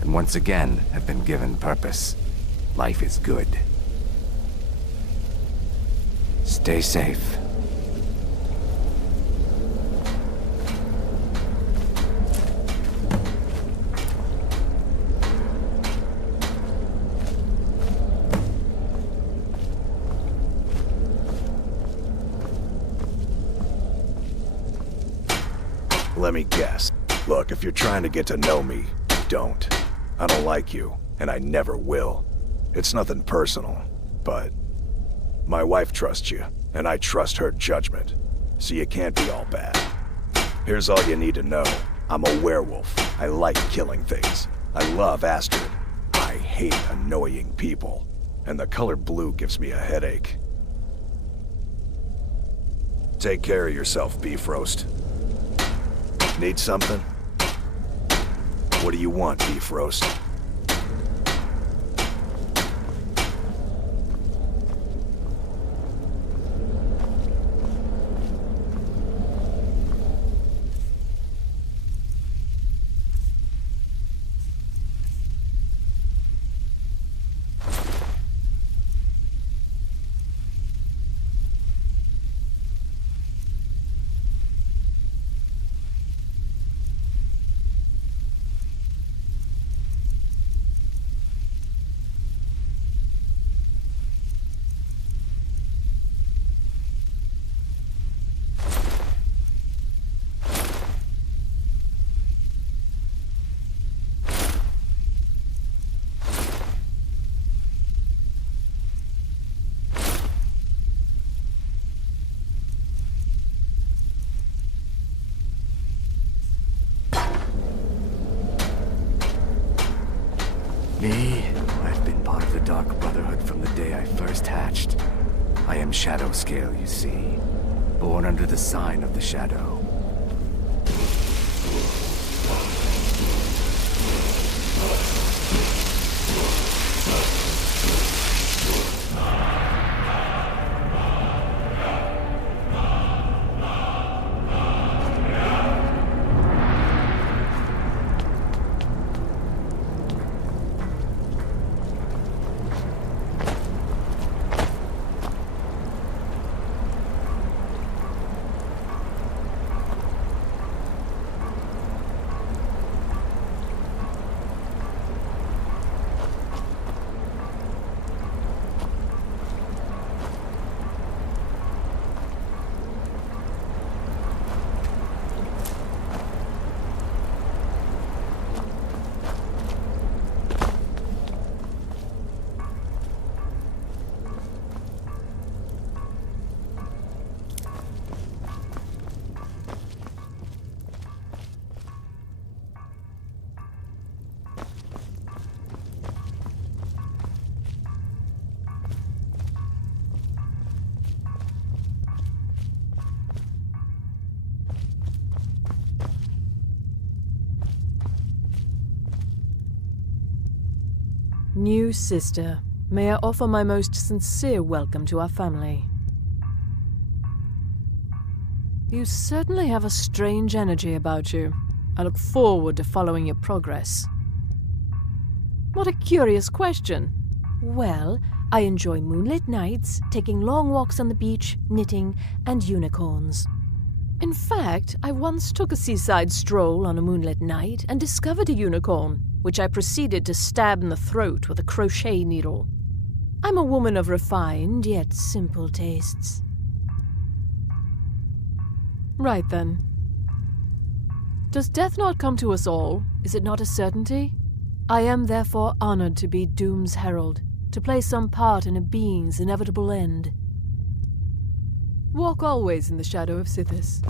and once again have been given purpose. Life is good. Stay safe. Let me guess. Look, if you're trying to get to know me, don't. I don't like you, and I never will. It's nothing personal, but my wife trusts you, and I trust her judgment, so you can't be all bad. Here's all you need to know. I'm a werewolf. I like killing things. I love Astrid. I hate annoying people, and the color blue gives me a headache. Take care of yourself, Beef Roast. Need something? What do you want, Beef Roast? Me? I've been part of the Dark Brotherhood from the day I first hatched. I am Shadow Scale, you see. Born under the sign of the Shadow. New sister, may I offer my most sincere welcome to our family. You certainly have a strange energy about you. I look forward to following your progress. What a curious question. Well, I enjoy moonlit nights, taking long walks on the beach, knitting, and unicorns. In fact, I once took a seaside stroll on a moonlit night and discovered a unicorn, which I proceeded to stab in the throat with a crochet needle. I'm a woman of refined yet simple tastes. Right then. Does death not come to us all? Is it not a certainty? I am therefore honored to be Doom's herald, to play some part in a being's inevitable end. Walk always in the shadow of Sithis.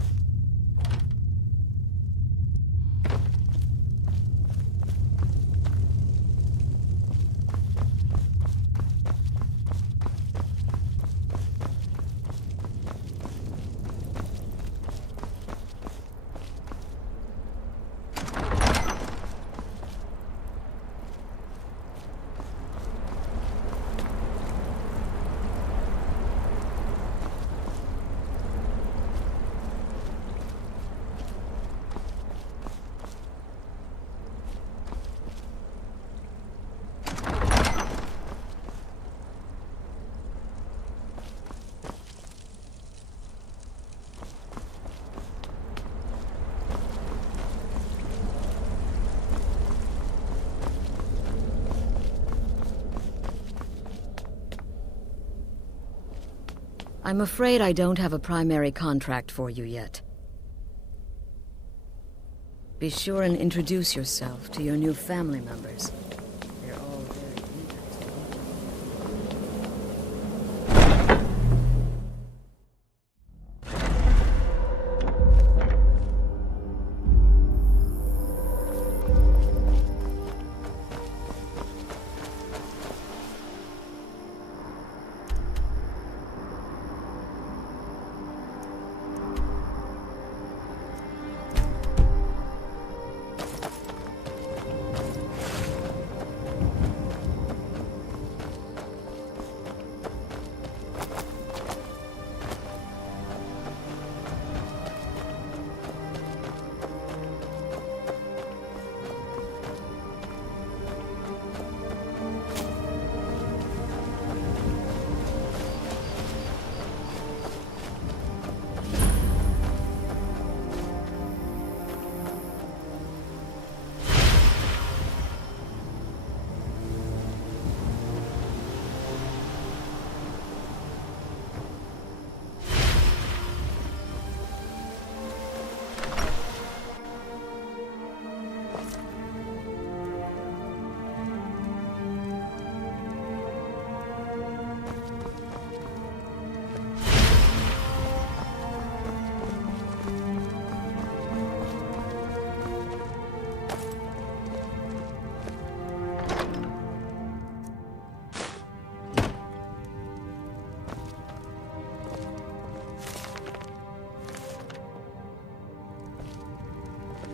I'm afraid I don't have a primary contract for you yet. Be sure and introduce yourself to your new family members. They're all very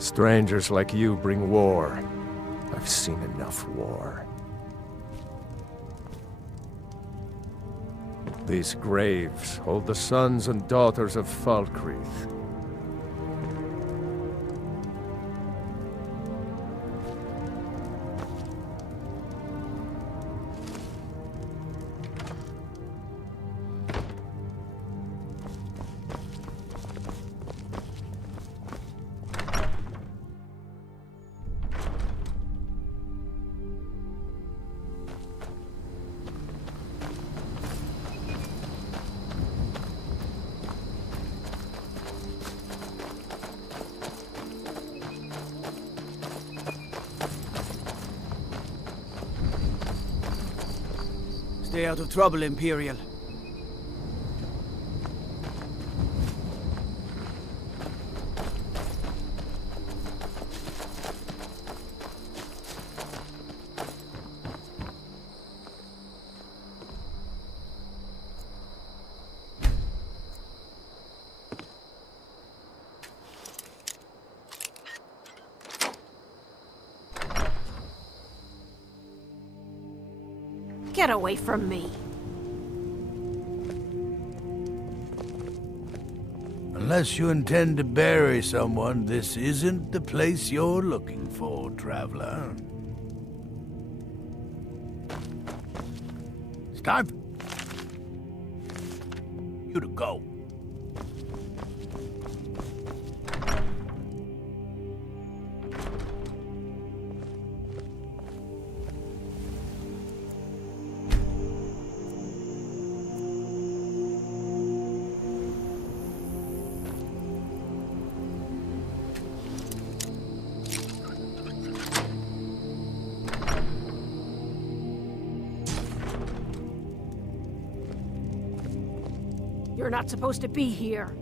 Strangers like you bring war. I've seen enough war. These graves hold the sons and daughters of Falkreath. Stay out of trouble, Imperial. Get away from me. Unless you intend to bury someone, this isn't the place you're looking for, traveler. It's time for you to go. You're not supposed to be here.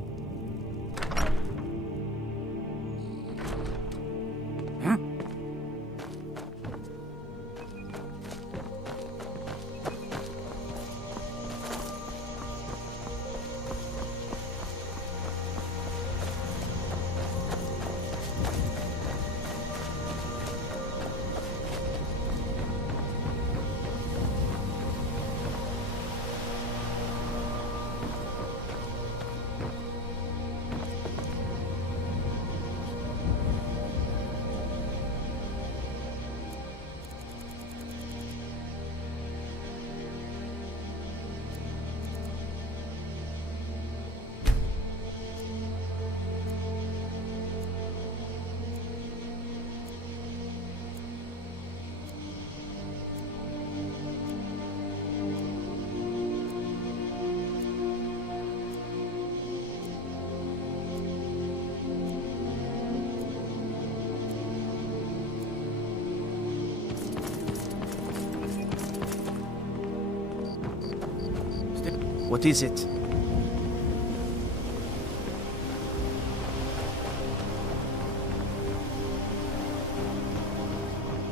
What is it?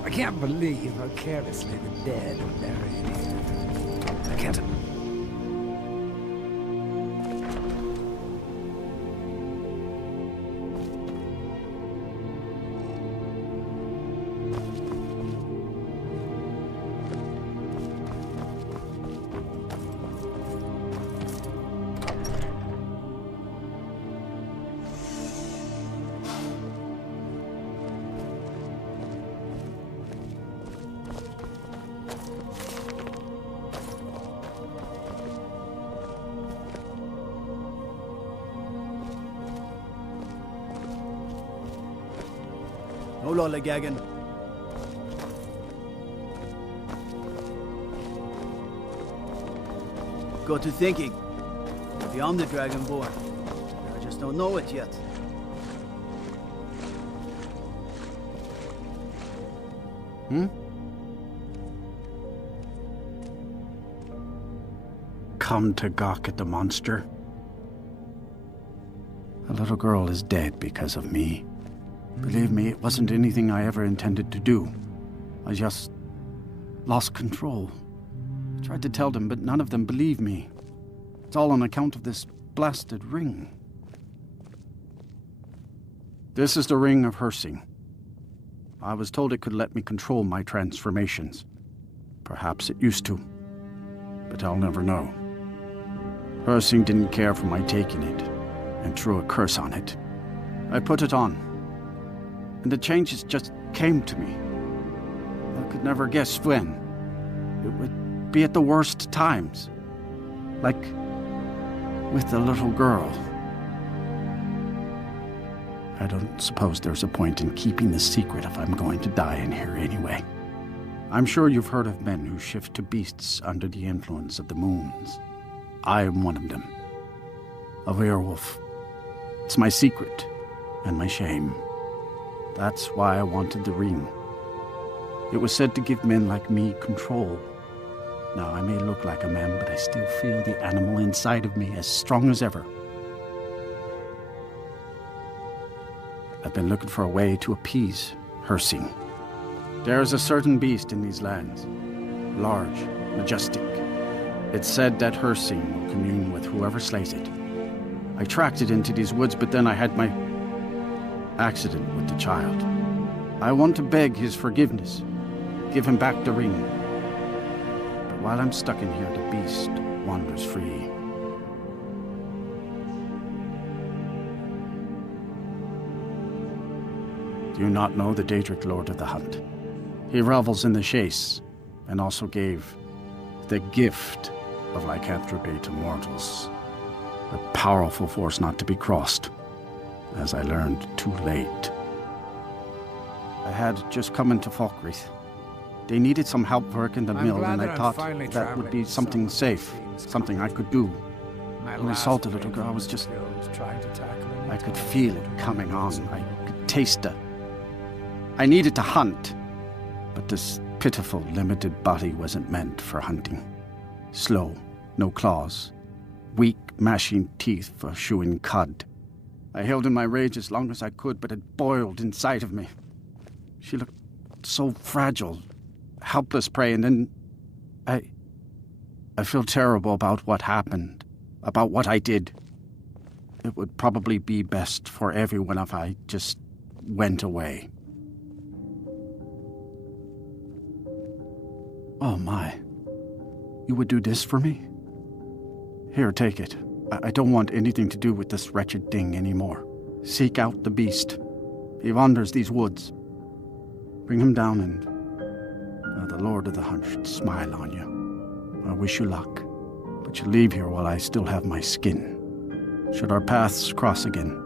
I can't believe how carelessly the dead are buried here. I can't... No lollygagging. Got to thinking. Maybe I'm the dragonborn. I just don't know it yet. Come to gawk at the monster. The little girl is dead because of me. Believe me, it wasn't anything I ever intended to do. I just lost control. I tried to tell them, but none of them believed me. It's all on account of this blasted ring. This is the ring of Hersing. I was told it could let me control my transformations. Perhaps it used to, but I'll never know. Hersing didn't care for my taking it, and threw a curse on it. I put it on, and the changes just came to me. I could never guess when. It would be at the worst times. Like with the little girl. I don't suppose there's a point in keeping the secret if I'm going to die in here anyway. I'm sure you've heard of men who shift to beasts under the influence of the moons. I am one of them. A werewolf. It's my secret and my shame. That's why I wanted the ring. It was said to give men like me control. Now, I may look like a man, but I still feel the animal inside of me as strong as ever. I've been looking for a way to appease Hersing. There is a certain beast in these lands. Large, majestic. It's said that Hersing will commune with whoever slays it. I tracked it into these woods, but then I had my accident with the child. I want to beg his forgiveness. Give him back the ring. But while I'm stuck in here, the beast wanders free. Do you not know the Daedric Lord of the Hunt? He revels in the chase, and also gave the gift of lycanthropy to mortals. A powerful force not to be crossed, as I learned too late. I had just come into Falkreath. They needed some help work in the mill, and I thought that would be something safe, something I could do. When I saw the little girl, I was just... I could feel it coming on. I could taste it. I needed to hunt, but this pitiful, limited body wasn't meant for hunting. Slow, no claws, weak, mashing teeth for chewing cud. I held in my rage as long as I could, but it boiled inside of me. She looked so fragile, helpless prey, and then I feel terrible about what happened, about what I did. It would probably be best for everyone if I just went away. Oh my. You would do this for me? Here, take it. I don't want anything to do with this wretched thing anymore. Seek out the beast. He wanders these woods. Bring him down and the Lord of the Hunt should smile on you. I wish you luck, but you leave here while I still have my skin. Should our paths cross again,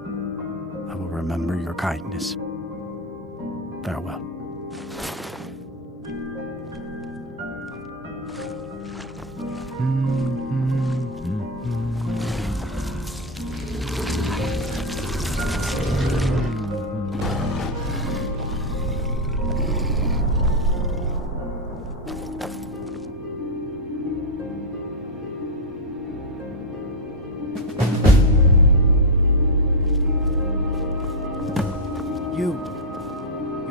I will remember your kindness. Farewell.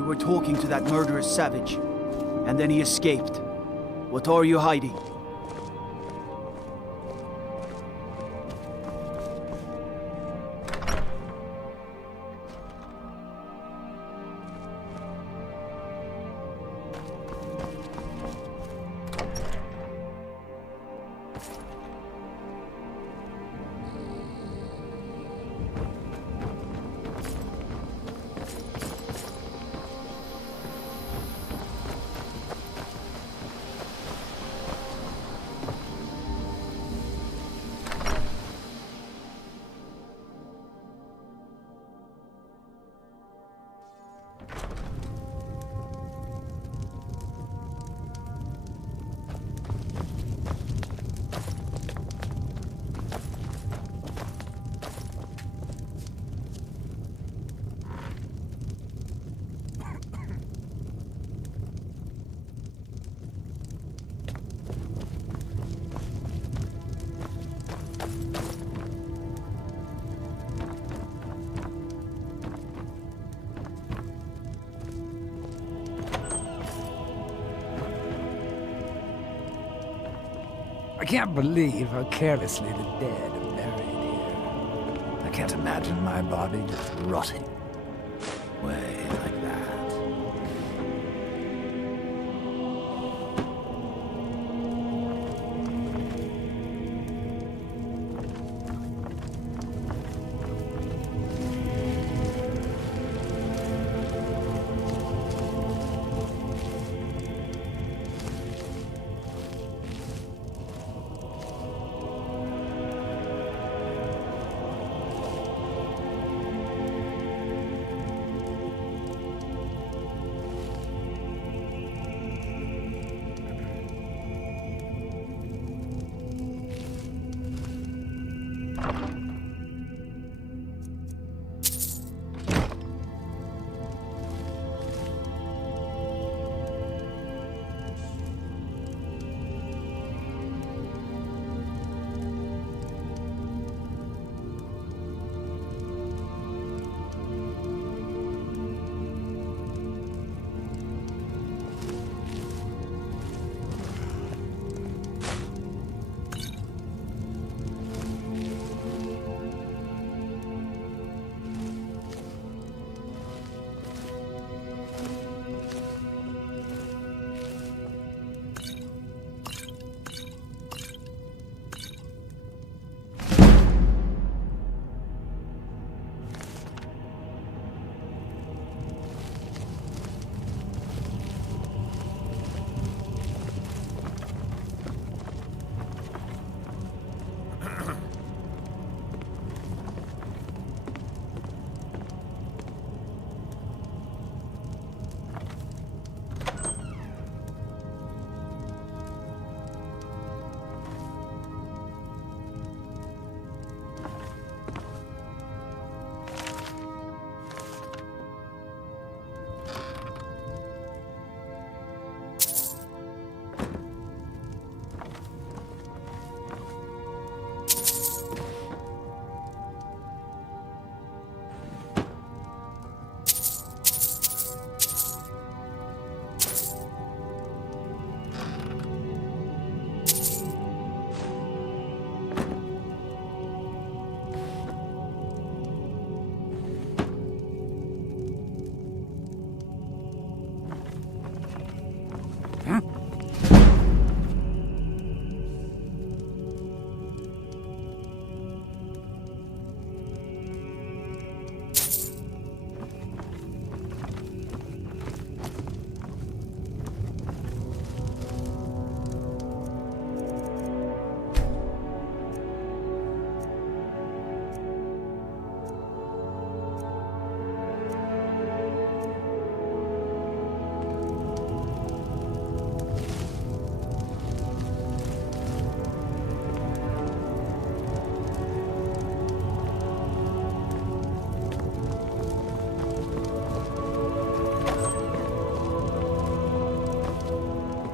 were talking to that murderous savage, and then he escaped. What are you hiding? I can't believe how carelessly the dead are buried here. I can't imagine my body just rotting away like that.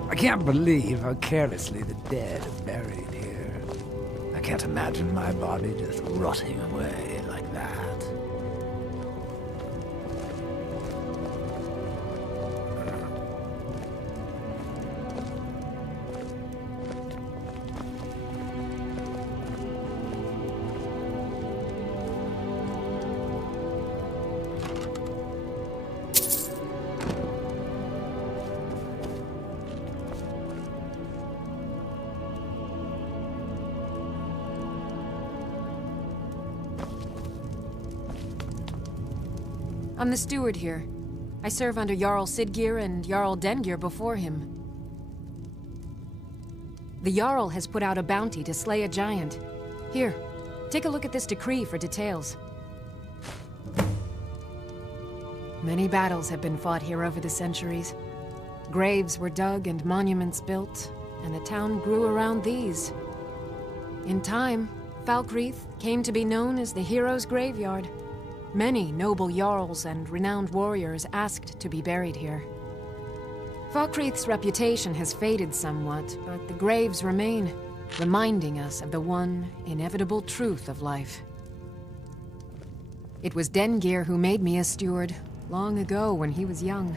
I can't believe how carelessly the dead are buried here. I can't imagine my body just rotting away like that. I'm the steward here. I serve under Jarl Siggeir and Jarl Dengir before him. The Jarl has put out a bounty to slay a giant. Here, take a look at this decree for details. Many battles have been fought here over the centuries. Graves were dug and monuments built, and the town grew around these. In time, Falkreath came to be known as the Hero's Graveyard. Many noble jarls and renowned warriors asked to be buried here. Falkreath's reputation has faded somewhat, but the graves remain, reminding us of the one inevitable truth of life. It was Dengir who made me a steward, long ago when he was young.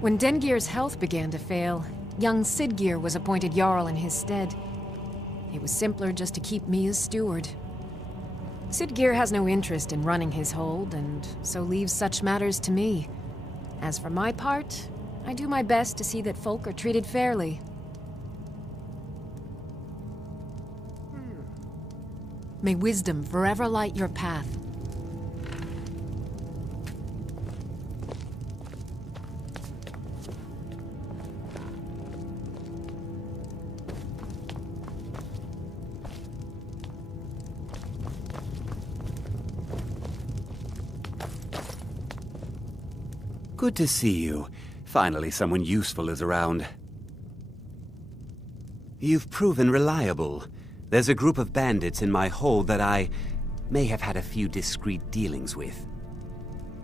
When Dengir's health began to fail, young Siggeir was appointed Jarl in his stead. It was simpler just to keep me as steward. Siggeir has no interest in running his hold, and so leaves such matters to me. As for my part, I do my best to see that folk are treated fairly. May wisdom forever light your path. Good to see you. Finally, someone useful is around. You've proven reliable. There's a group of bandits in my hold that I may have had a few discreet dealings with.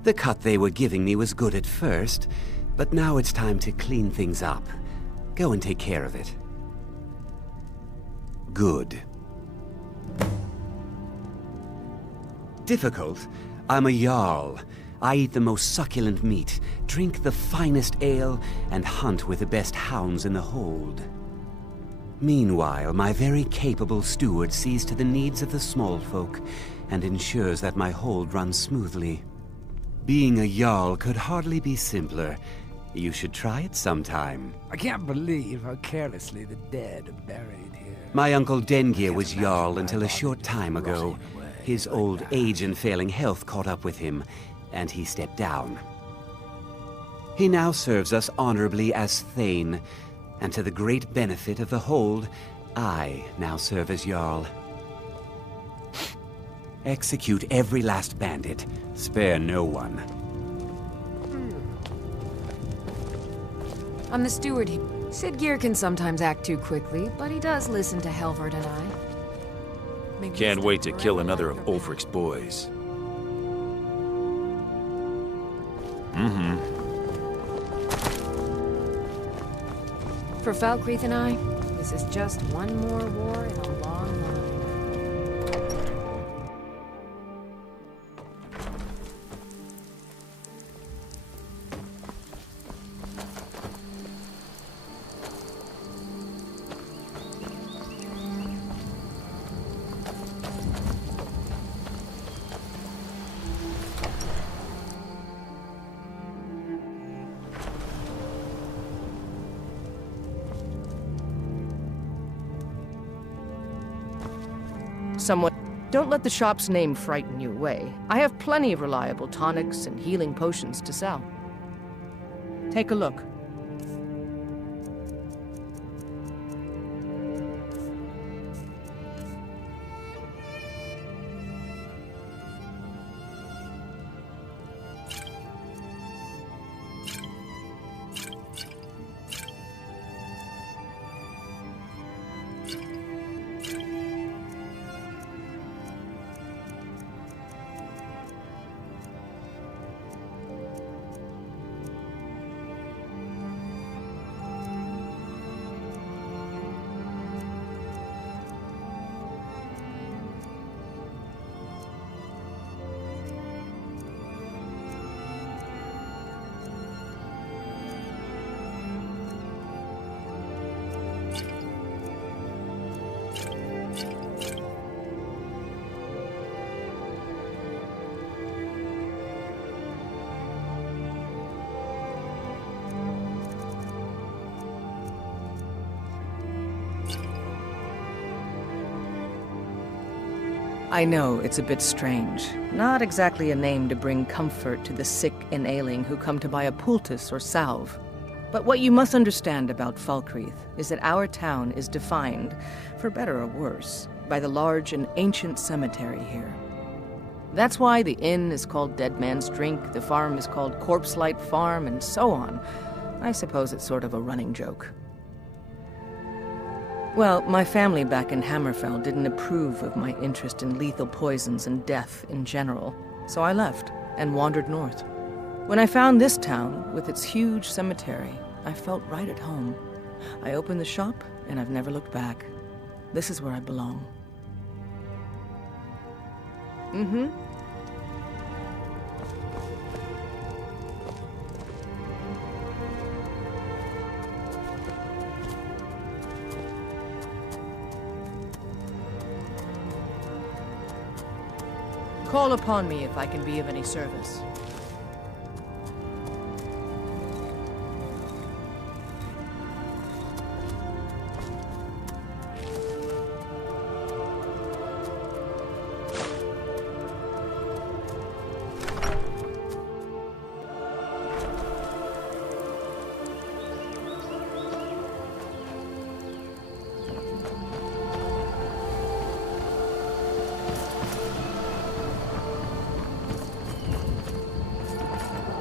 The cut they were giving me was good at first, but now it's time to clean things up. Go and take care of it. Good. Difficult? I'm a Jarl. I eat the most succulent meat, drink the finest ale, and hunt with the best hounds in the hold. Meanwhile, my very capable steward sees to the needs of the small folk and ensures that my hold runs smoothly. Being a Jarl could hardly be simpler. You should try it sometime. I can't believe how carelessly the dead are buried here. My uncle Dengir was Jarl until a short time ago. His old age and failing health caught up with him, and he stepped down. He now serves us honorably as Thane, and to the great benefit of the hold, I now serve as Jarl. Execute every last bandit, spare no one. I'm the steward here. Siggeir can sometimes act too quickly, but he does listen to Helvard and I. Can't wait to kill another of Ulfric's boys. For Falkreath and I, this is just one more war in a long line. Somewhat. Don't let the shop's name frighten you away. I have plenty of reliable tonics and healing potions to sell. Take a look. I know it's a bit strange. Not exactly a name to bring comfort to the sick and ailing who come to buy a poultice or salve. But what you must understand about Falkreath is that our town is defined, for better or worse, by the large and ancient cemetery here. That's why the inn is called Dead Man's Drink, the farm is called Corpse Light Farm, and so on. I suppose it's sort of a running joke. Well, my family back in Hammerfell didn't approve of my interest in lethal poisons and death in general, so I left and wandered north. When I found this town, with its huge cemetery, I felt right at home. I opened the shop, and I've never looked back. This is where I belong. Mm-hmm. Call upon me if I can be of any service.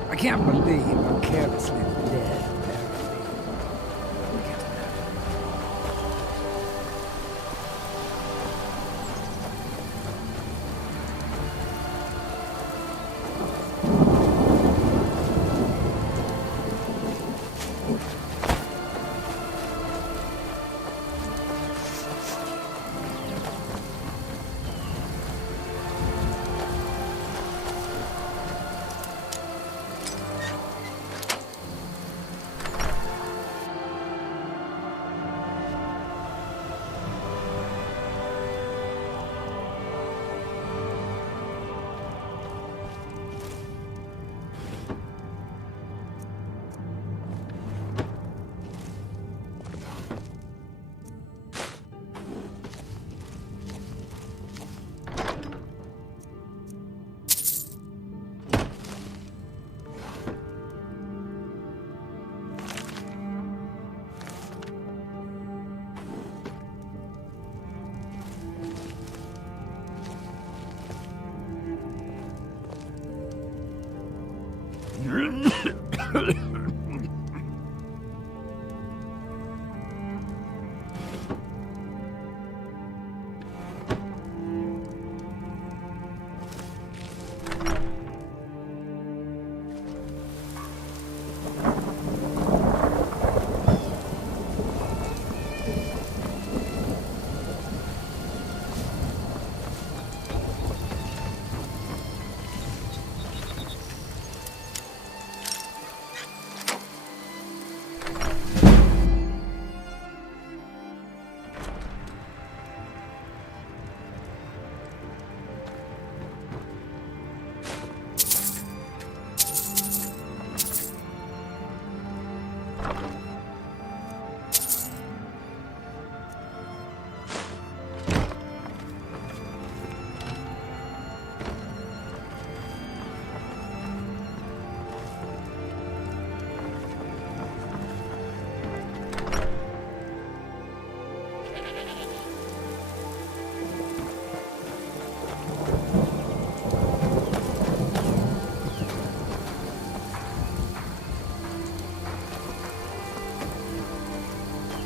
I can't believe how carelessly the dead.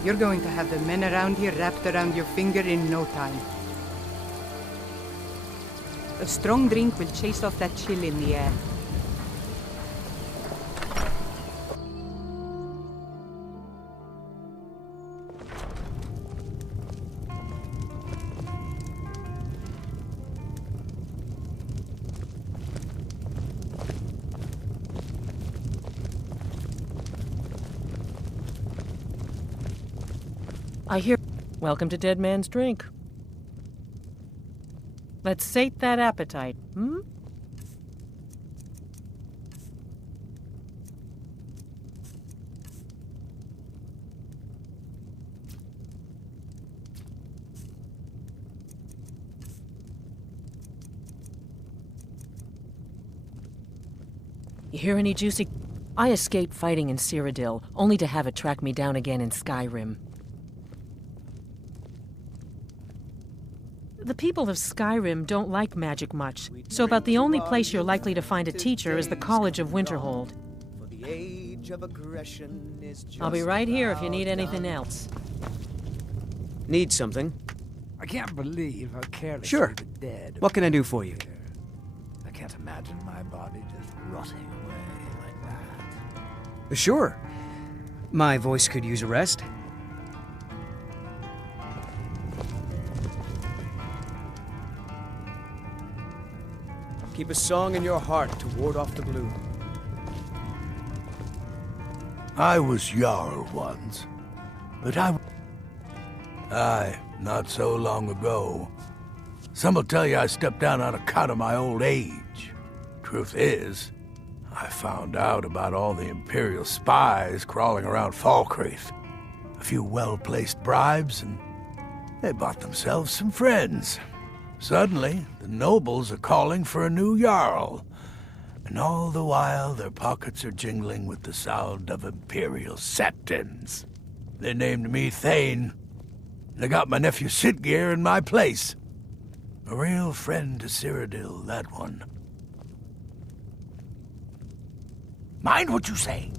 You're going to have the men around here wrapped around your finger in no time. A strong drink will chase off that chill in the air. I hear... Welcome to Dead Man's Drink. Let's sate that appetite, hmm? Hear any juicy... I escaped fighting in Cyrodiil, only to have it track me down again in Skyrim. The people of Skyrim don't like magic much, so about the only place you're likely to find a teacher is the College of Winterhold. I'll be right here if you need anything else. Need something? I can't believe how careless Sure. the dead. What can I do for you? I can't imagine my body just rotting away like that. Sure. My voice could use a rest. Keep a song in your heart to ward off the gloom. I was Jarl once, but Aye, not so long ago. Some will tell you I stepped down on account of my old age. Truth is, I found out about all the Imperial spies crawling around Falkreath. A few well-placed bribes, and they bought themselves some friends. Suddenly, the nobles are calling for a new Jarl. And all the while, their pockets are jingling with the sound of Imperial septons. They named me Thane. They got my nephew Sitgeir in my place. A real friend to Cyrodiil, that one. Mind what you say.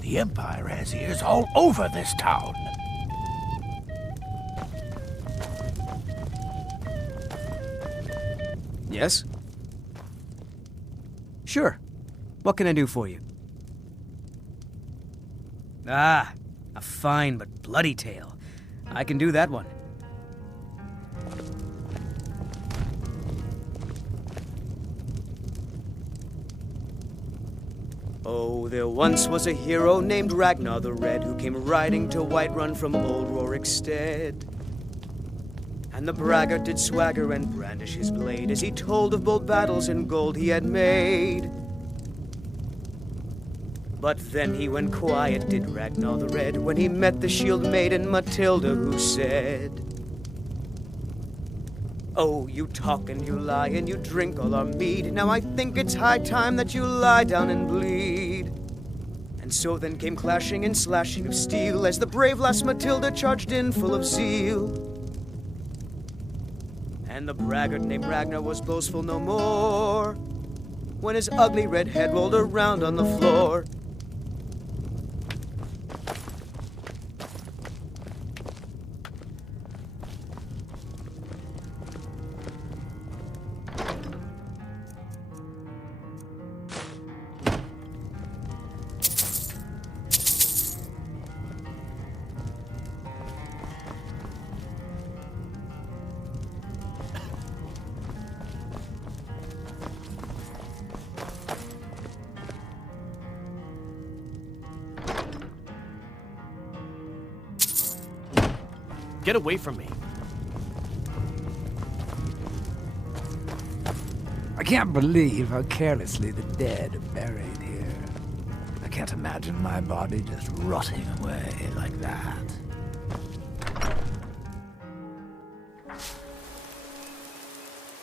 The Empire has ears all over this town. Yes? Sure. What can I do for you? Ah, a fine but bloody tale. I can do that one. Oh, there once was a hero named Ragnar the Red who came riding to Whiterun from old Rorikstead. And the braggart did swagger and brandish his blade as he told of bold battles and gold he had made. But then he went quiet, did Ragnar the Red, when he met the shield maiden Matilda, who said, "Oh, you talk and you lie and you drink all our mead. Now I think it's high time that you lie down and bleed." And so then came clashing and slashing of steel as the brave lass Matilda charged in full of zeal. And the braggart named Ragnar was boastful no more when his ugly red head rolled around on the floor. Get away from me. I can't believe how carelessly the dead are buried here. I can't imagine my body just rotting away like that.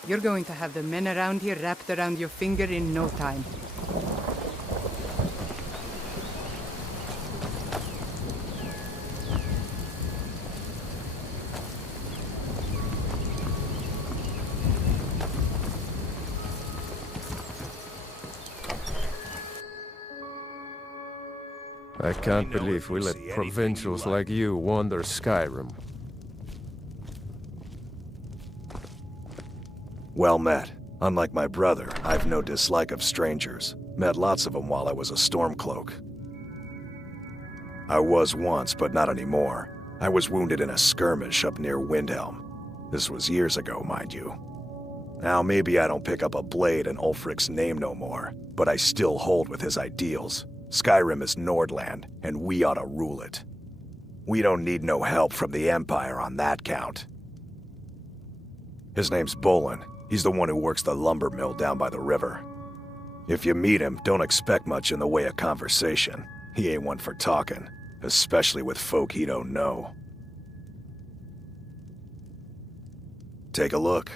You're going to have the men around here wrapped around your finger in no time. I can't believe we let provincials like you wander Skyrim. Well met. Unlike my brother, I've no dislike of strangers. Met lots of them while I was a Stormcloak. I was once, but not anymore. I was wounded in a skirmish up near Windhelm. This was years ago, mind you. Now maybe I don't pick up a blade in Ulfric's name no more, but I still hold with his ideals. Skyrim is Nordland, and we ought to rule it. We don't need no help from the Empire on that count. His name's Bolin. He's the one who works the lumber mill down by the river. If you meet him, don't expect much in the way of conversation. He ain't one for talking, especially with folk he don't know. Take a look.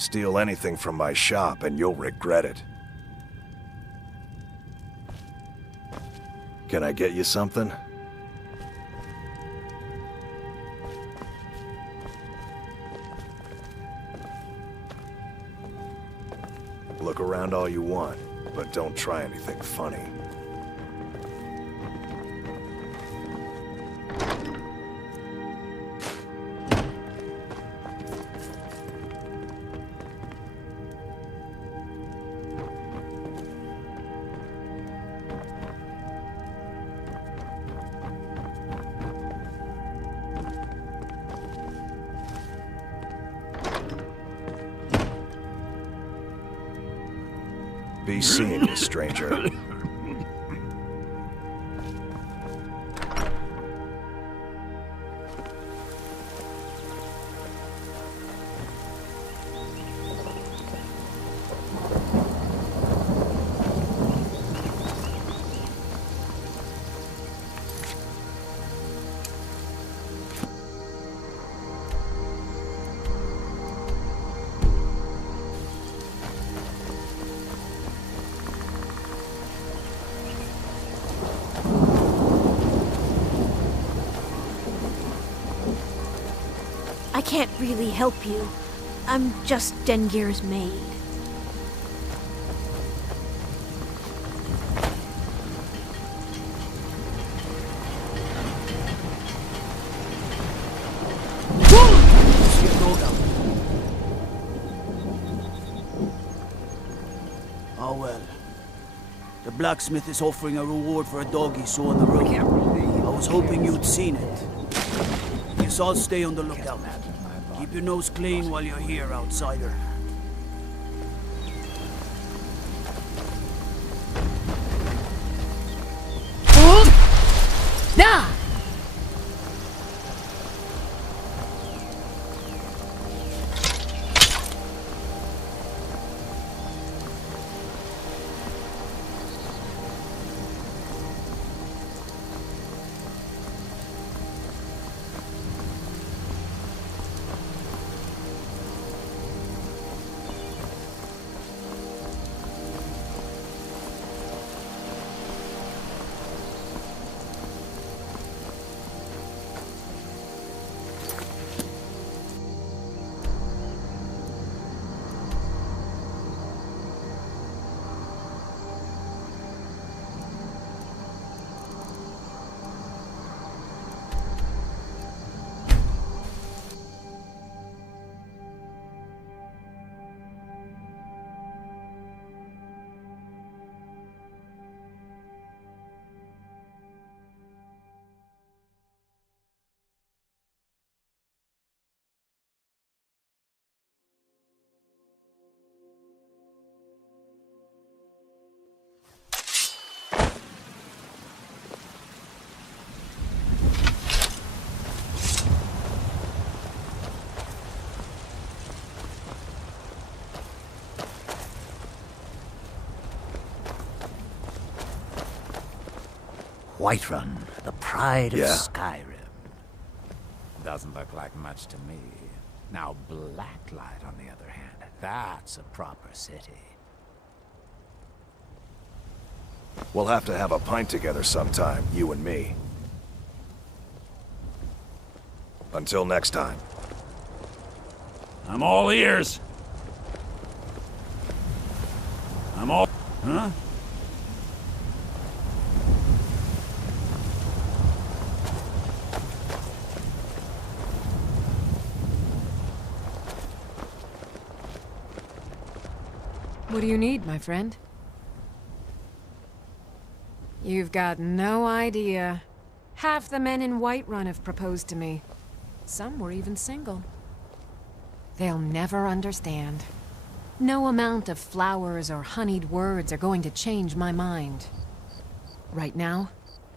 Steal anything from my shop and you'll regret it. Can I get you something? Look around all you want, but don't try anything funny. Be seeing you, stranger. I can't really help you. I'm just Dengir's maid. Oh well. The blacksmith is offering a reward for a dog he saw on the road. I was hoping you'd seen it. Guess I'll stay on the lookout. Keep your nose clean while you're here, outsider. Nah! Whiterun, the pride of Yeah. Skyrim. Doesn't look like much to me. Now Blacklight, on the other hand, that's a proper city. We'll have to have a pint together sometime, you and me. Until next time. I'm all ears. I'm all... Huh? What do you need, my friend? You've got no idea. Half the men in Whiterun have proposed to me. Some were even single. They'll never understand. No amount of flowers or honeyed words are going to change my mind. Right now,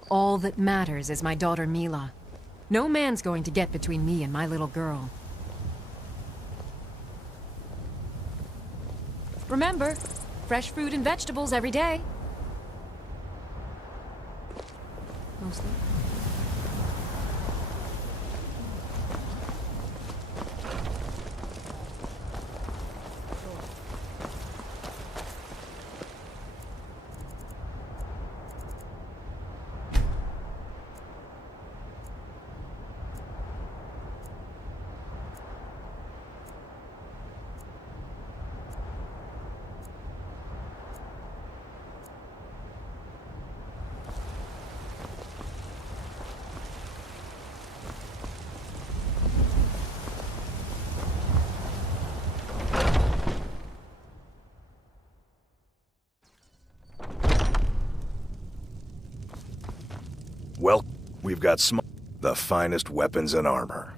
all that matters is my daughter Mila. No man's going to get between me and my little girl. Remember, fresh fruit and vegetables every day. Mostly. Well, we've got the finest weapons and armor.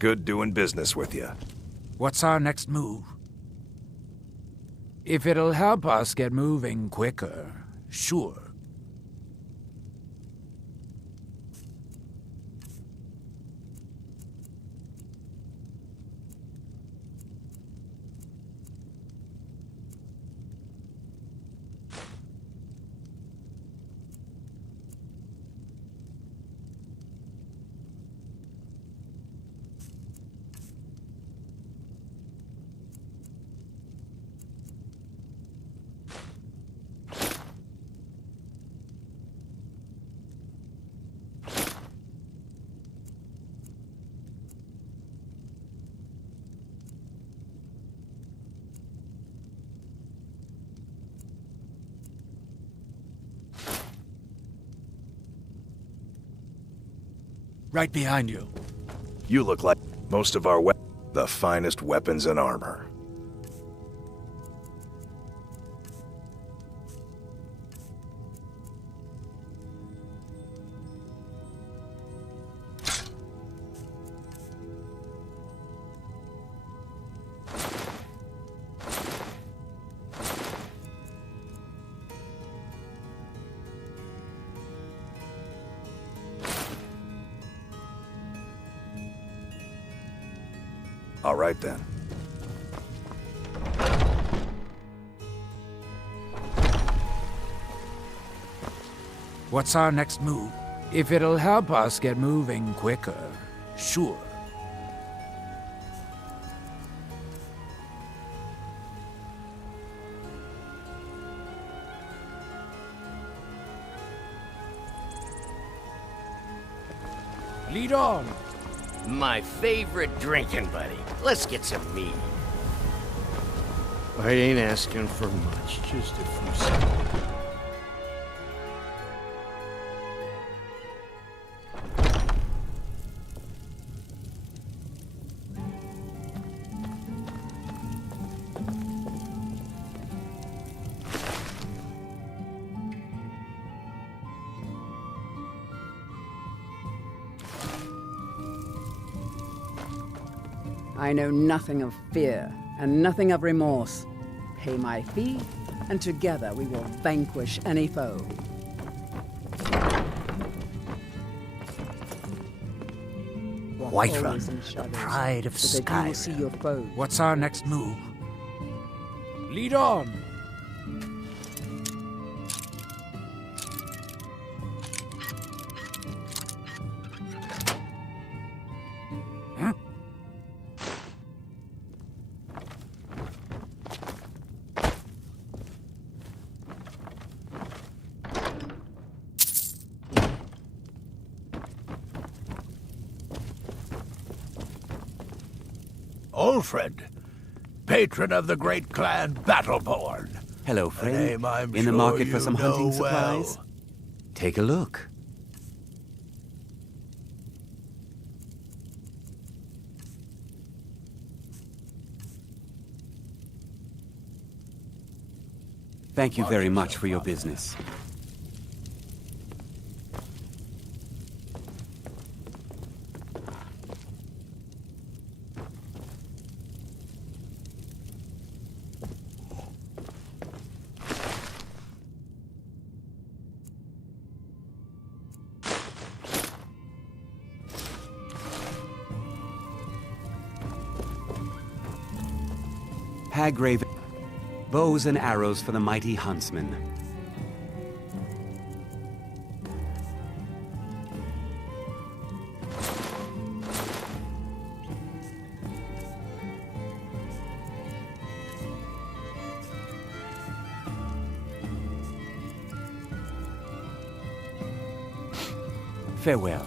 Good doing business with you. What's our next move? If it'll help us get moving quicker, sure. Right behind you. You look like most of our the finest weapons and armor. All right, then. What's our next move? If it'll help us get moving quicker, sure. Lead on! My favorite drinking buddy. Let's get some mead. I ain't asking for much, just a few seconds. I know nothing of fear, and nothing of remorse. Pay my fee, and together we will vanquish any foe. Whiterun, the pride of Skyrim. What's our next move? Lead on! Ulfred, patron of the great clan Battleborn. Hello, A friend. name I'm In the sure market for you some know hunting supplies? well. Take a look. Thank you very much for your business. Hagrave, bows and arrows for the mighty huntsman. Farewell.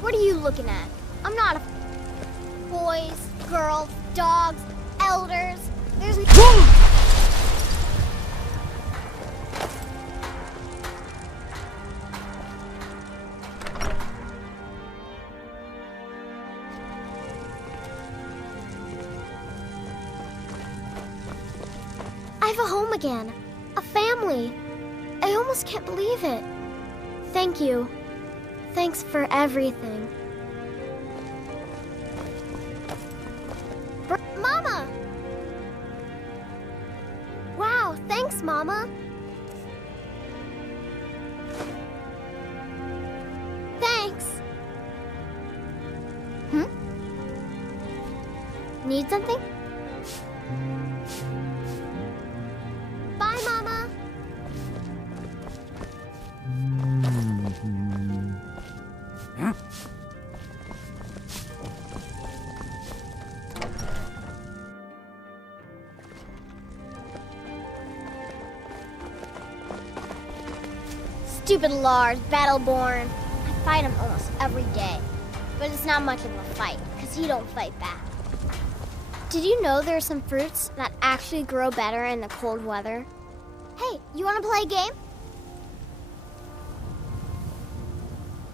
What are are you looking at? I'm not a... Boys, girls, dogs, elders. There's... I have a home again. A family. I almost can't believe it. Thank you. Thanks for everything. Mama! Wow, thanks, Mama. Thanks. Need something? Bye, Mama. Huh? Stupid Lars, Battleborn. I fight him almost every day. But it's not much of a fight, because he don't fight back. Did you know there are some fruits that actually grow better in the cold weather? Hey, you want to play a game?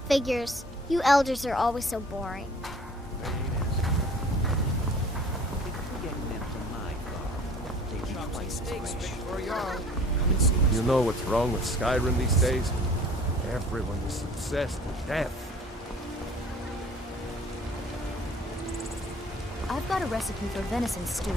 Figures. You elders are always so boring. You know what's wrong with Skyrim these days? Everyone is obsessed with death. I've got a recipe for venison stew.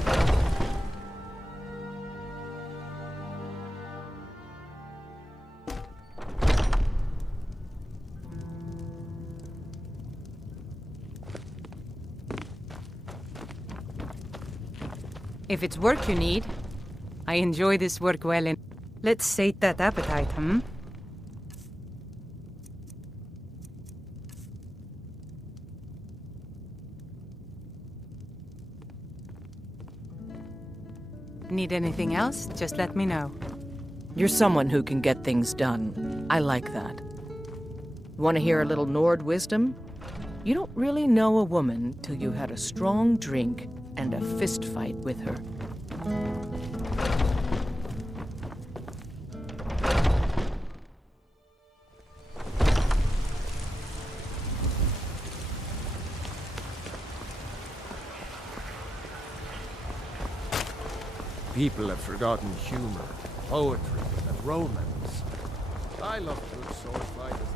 If it's work you need, I enjoy this work well in. Let's sate that appetite, hmm? Need anything else? Just let me know. You're someone who can get things done. I like that. Want to hear a little Nord wisdom? You don't really know a woman till you had a strong drink and a fist fight with her. People have forgotten humor, poetry, and romance. I love good sword fighters.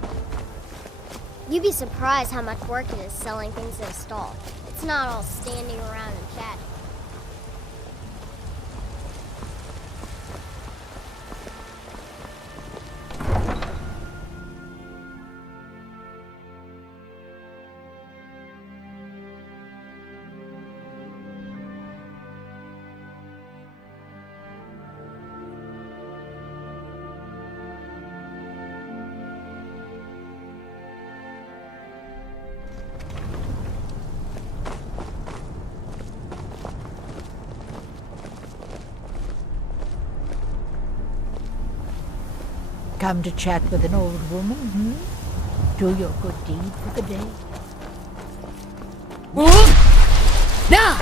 You'd be surprised how much work it is selling things in a stall. It's not all standing around and chatting. Come to chat with an old woman, hmm? Do your good deed for the day. Nah!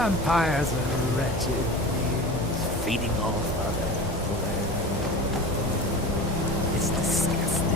Vampires are wretched beings, feeding off other flesh. It's disgusting.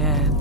again.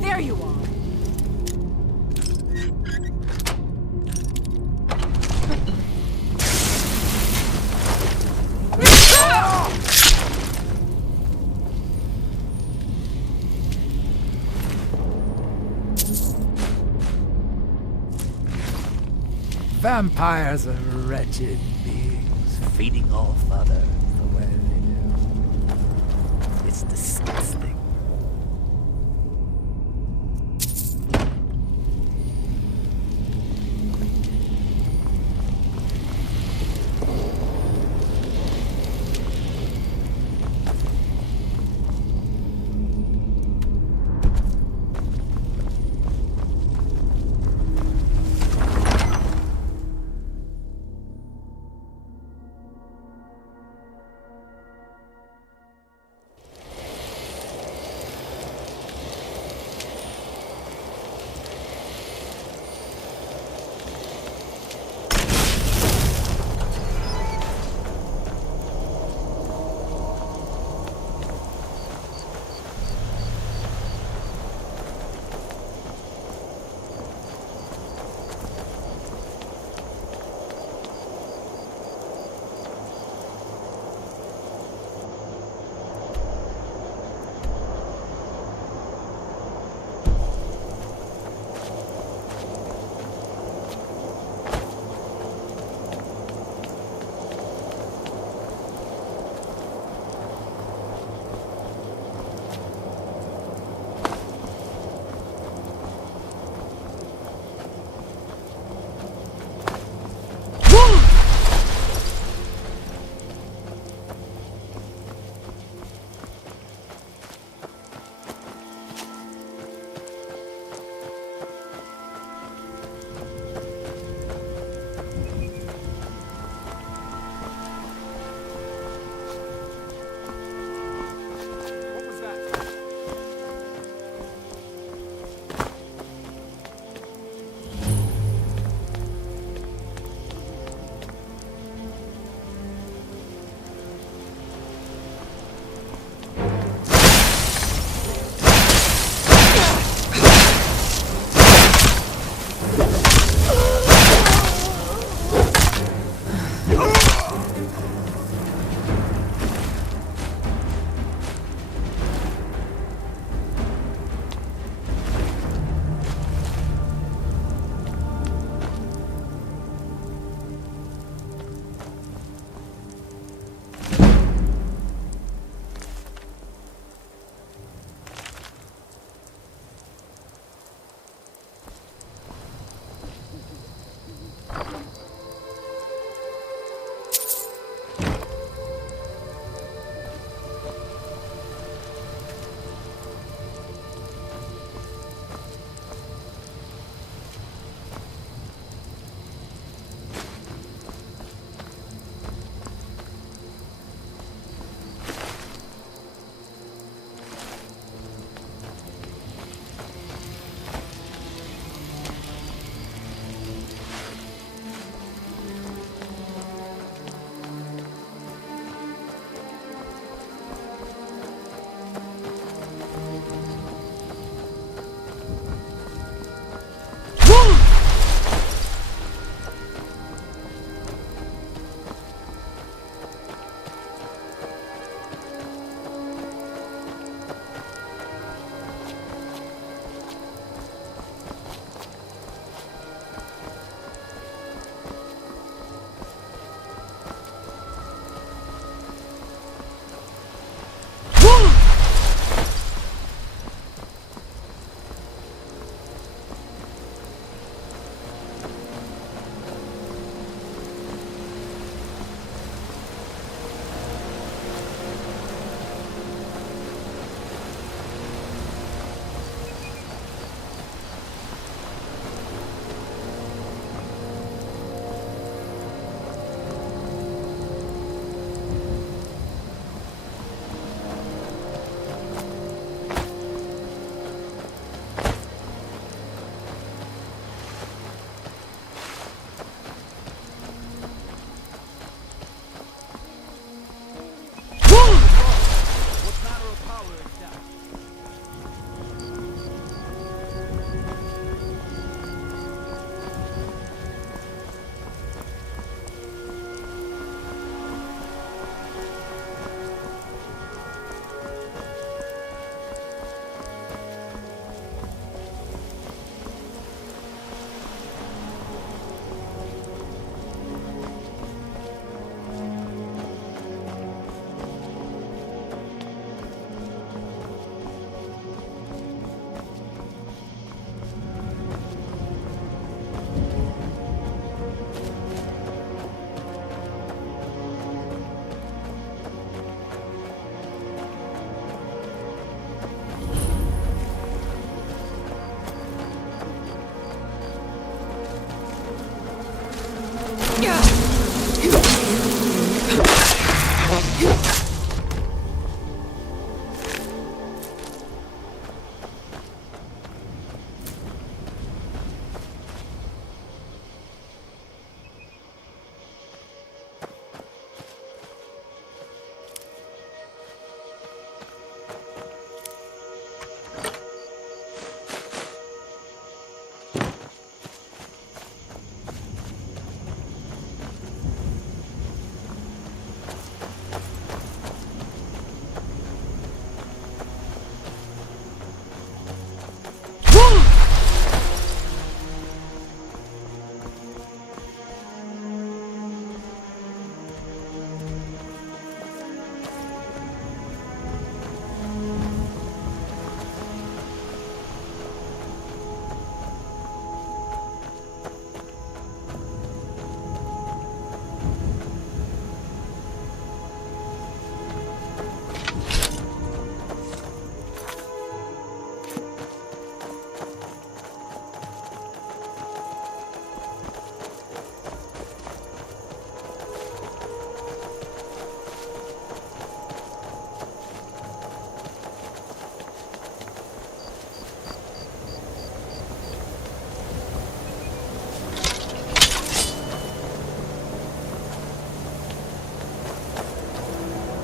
There you are! Vampires are wretched beings, feeding off others the way they do. It's disgusting.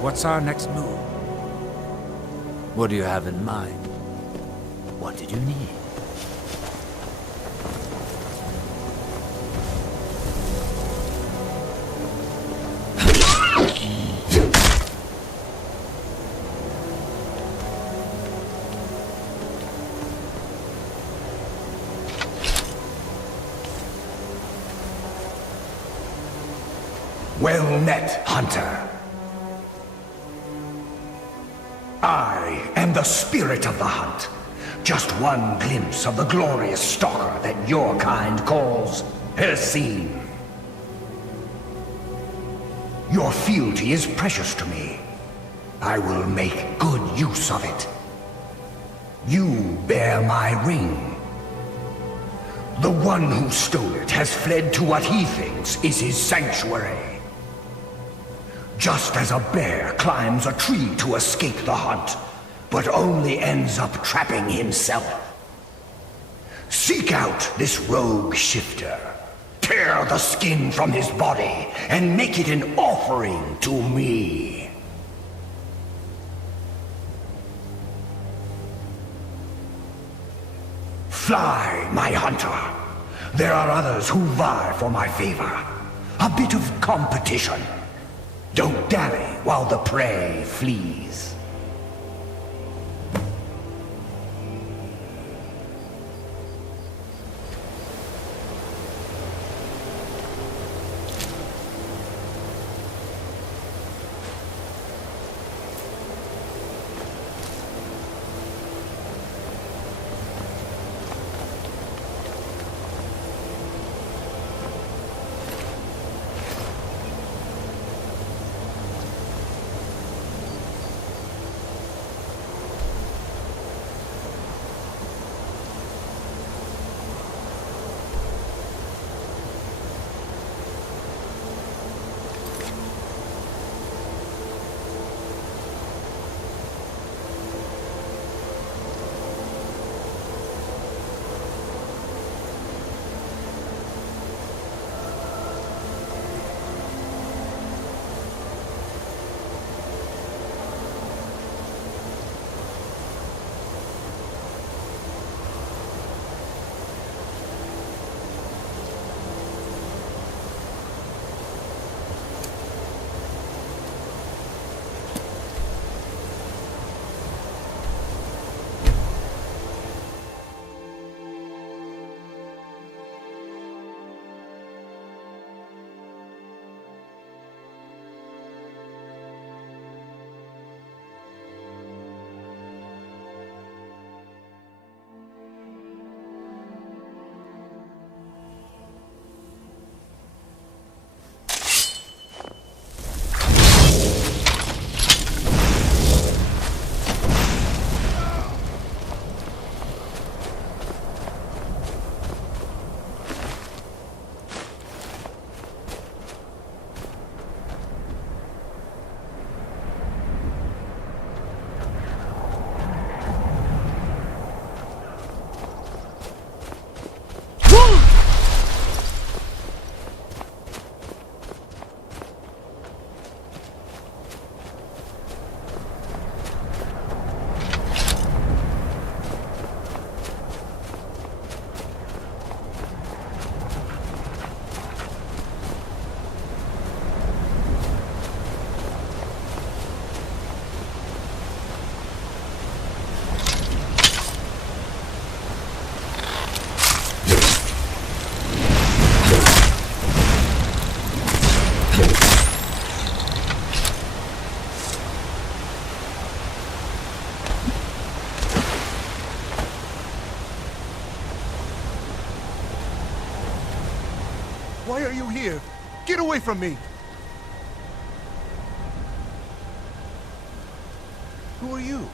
What's our next move? What do you have in mind? What did you need? Well met, Hunter. I am the spirit of the hunt. Just one glimpse of the glorious stalker that your kind calls Hercene. Your fealty is precious to me. I will make good use of it. You bear my ring. The one who stole it has fled to what he thinks is his sanctuary. Just as a bear climbs a tree to escape the hunt, but only ends up trapping himself. Seek out this rogue shifter. Tear the skin from his body and make it an offering to me. Fly, my hunter. There are others who vie for my favor. A bit of competition. Don't dally while the prey flees. Why are you here? Get away from me! Who are you?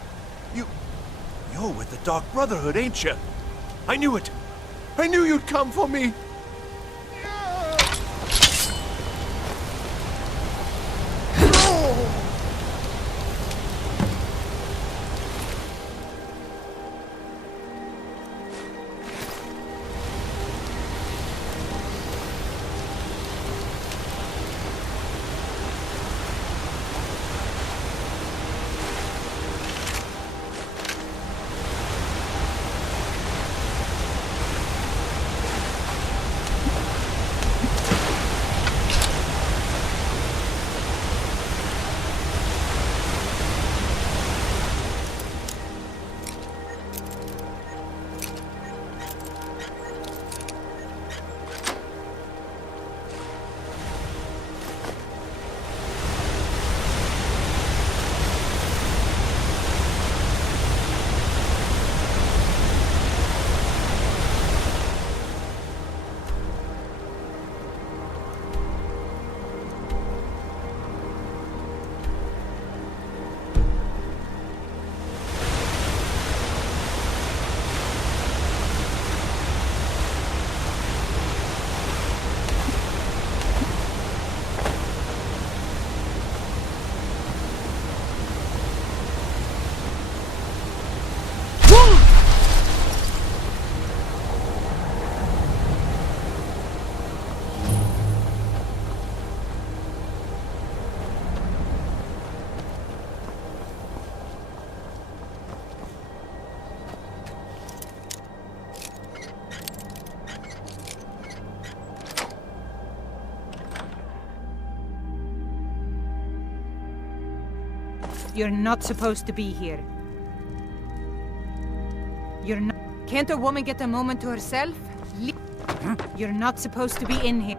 You're with the Dark Brotherhood, ain't you? I knew it! I knew you'd come for me! You're not supposed to be here. You're not... Can't a woman get a moment to herself? You're not supposed to be in here.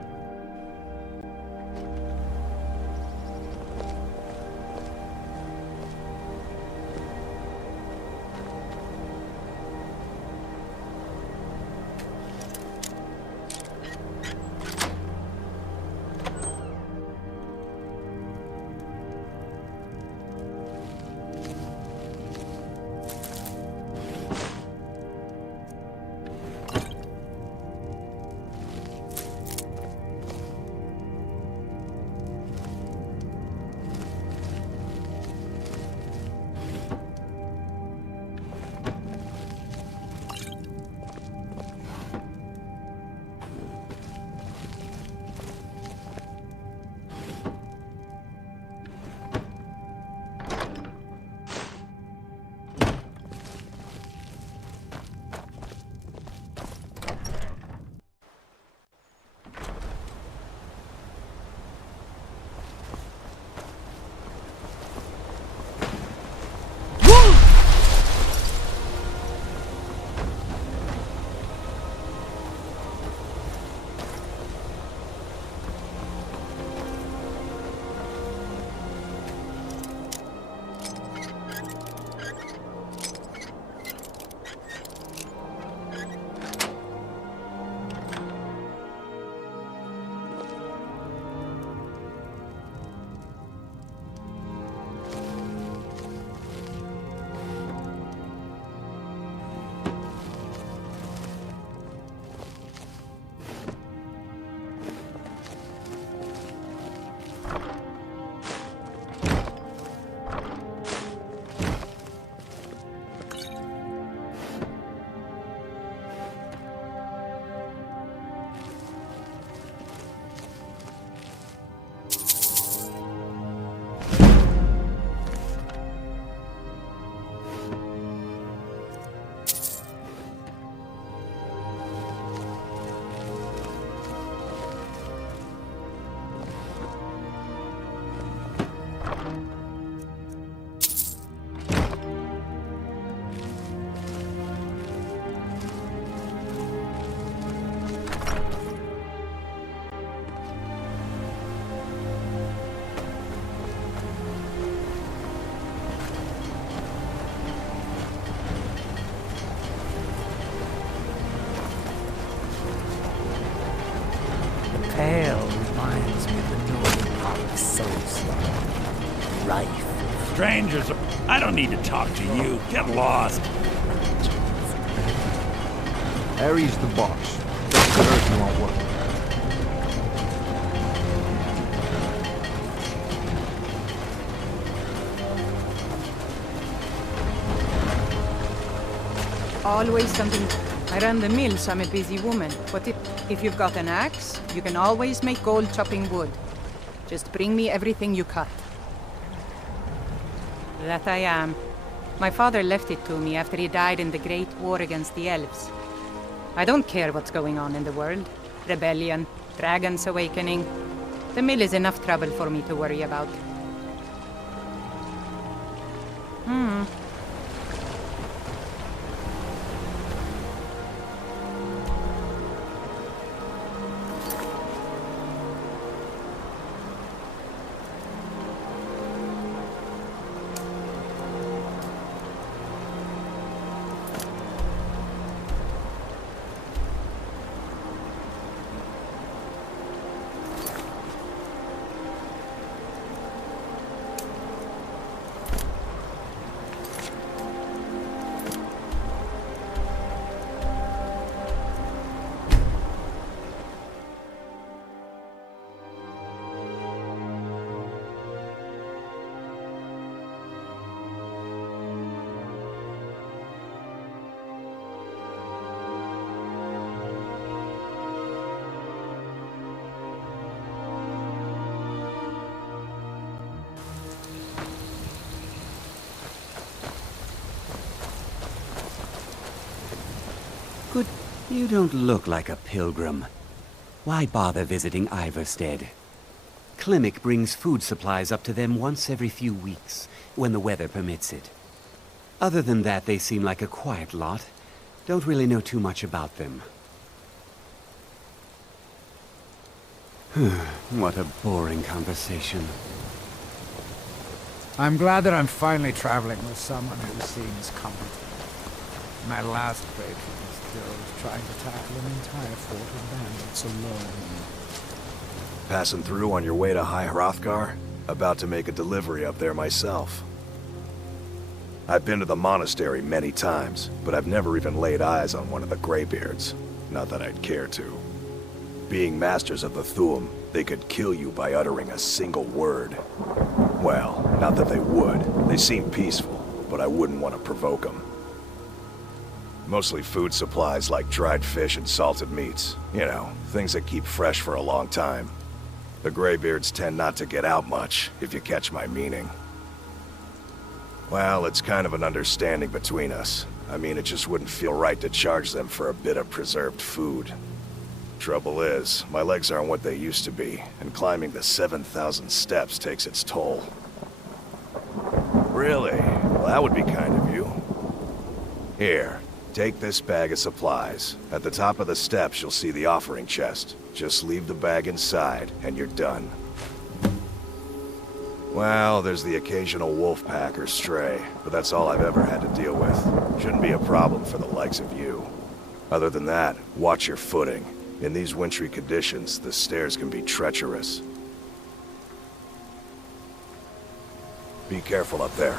Pale reminds me of the northern part of Soulstorm. Rife. Strangers, I don't need to talk to you. Get lost. Harry's the boss. That's the earth you won't work. Always something. I ran the mill, so I'm a busy woman. But if you've got an axe, you can always make gold chopping wood. Just bring me everything you cut. That I am. My father left it to me after he died in the Great War against the elves. I don't care what's going on in the world. Rebellion, dragons awakening. The mill is enough trouble for me to worry about. You don't look like a pilgrim. Why bother visiting Iverstead? clinic brings food supplies up to them once every few weeks, when the weather permits it. Other than that, they seem like a quiet lot. Don't really know too much about them. What a boring conversation. I'm glad that I'm finally traveling with someone who seems competent. My last break was killed trying to tackle an entire fort of bandits alone. Passing through on your way to High Hrothgar? About to make a delivery up there myself. I've been to the monastery many times, but I've never even laid eyes on one of the Greybeards. Not that I'd care to. Being masters of the Thu'um, they could kill you by uttering a single word. Well, not that they would. They seem peaceful, but I wouldn't want to provoke them. Mostly food supplies like dried fish and salted meats. You know, things that keep fresh for a long time. The Greybeards tend not to get out much, if you catch my meaning. Well, it's kind of an understanding between us. I mean, it just wouldn't feel right to charge them for a bit of preserved food. Trouble is, my legs aren't what they used to be, and climbing the 7,000 steps takes its toll. Really? Well, that would be kind of you. Here, take this bag of supplies. At the top of the steps, you'll see the offering chest. Just leave the bag inside, and you're done. Well, there's the occasional wolf pack or stray, but that's all I've ever had to deal with. Shouldn't be a problem for the likes of you. Other than that, watch your footing. In these wintry conditions, the stairs can be treacherous. Be careful up there.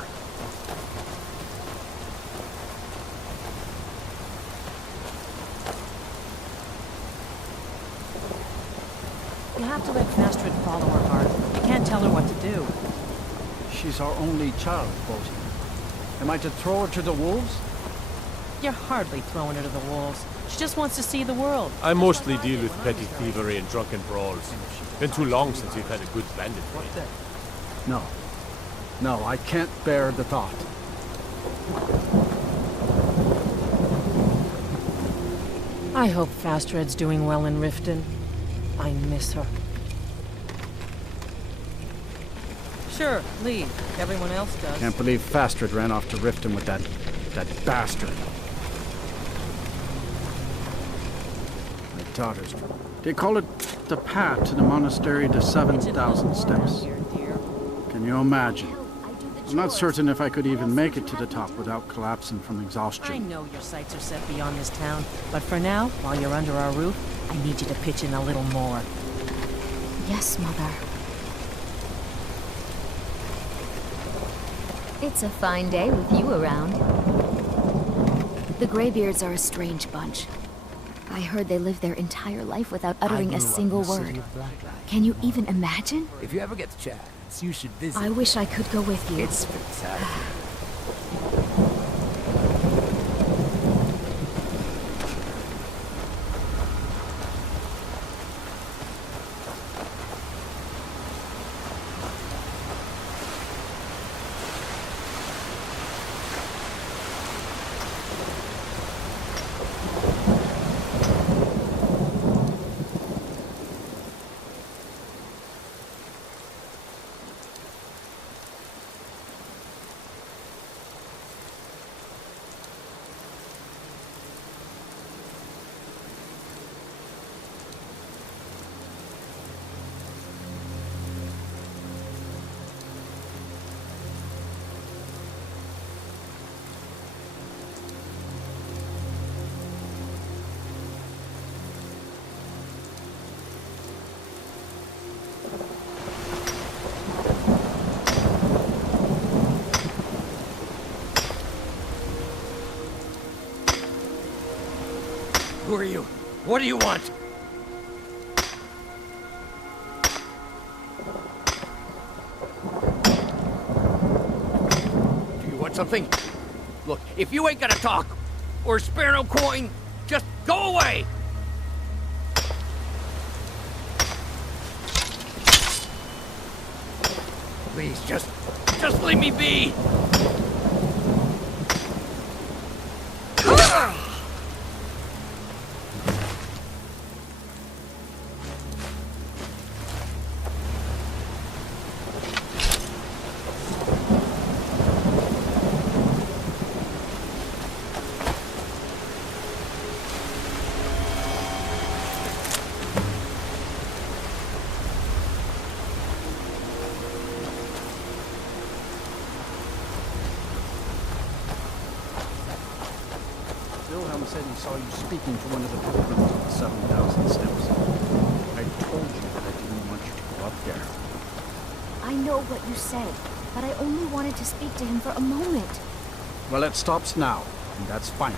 You have to let Astrid follow her heart. You can't tell her what to do. She's our only child, Boaty. Am I to throw her to the wolves? You're hardly throwing her to the wolves. She just wants to see the world. I mostly deal with petty thievery and drunken brawls. Been too long since we've had a good bandit fight. No. No, I can't bear the thought. I hope Fastred's doing well in Riften. I miss her. Sure, leave. Everyone else does. Can't believe Fastred ran off to Riften with that bastard. My daughters. They call it the path to the monastery to 7,000 steps. Can you imagine? I'm not certain if I could even make it to the top without collapsing from exhaustion. I know your sights are set beyond this town, but for now, while you're under our roof, I need you to pitch in a little more. Yes, Mother. It's a fine day with you around. The Greybeards are a strange bunch. I heard they lived their entire life without uttering a single word. Can you even imagine? If you ever get the chance, you should visit. I wish I could go with you. It's spectacular. Who are you? What do you want? Do you want something? Look, if you ain't gonna talk, or spare no coin, just go away! Please, just leave me be! Helm said he saw you speaking to one of the pilgrims on the 7,000 steps. I told you that I didn't want you to go up there. I know what you said, but I only wanted to speak to him for a moment. Well, it stops now, and that's fine.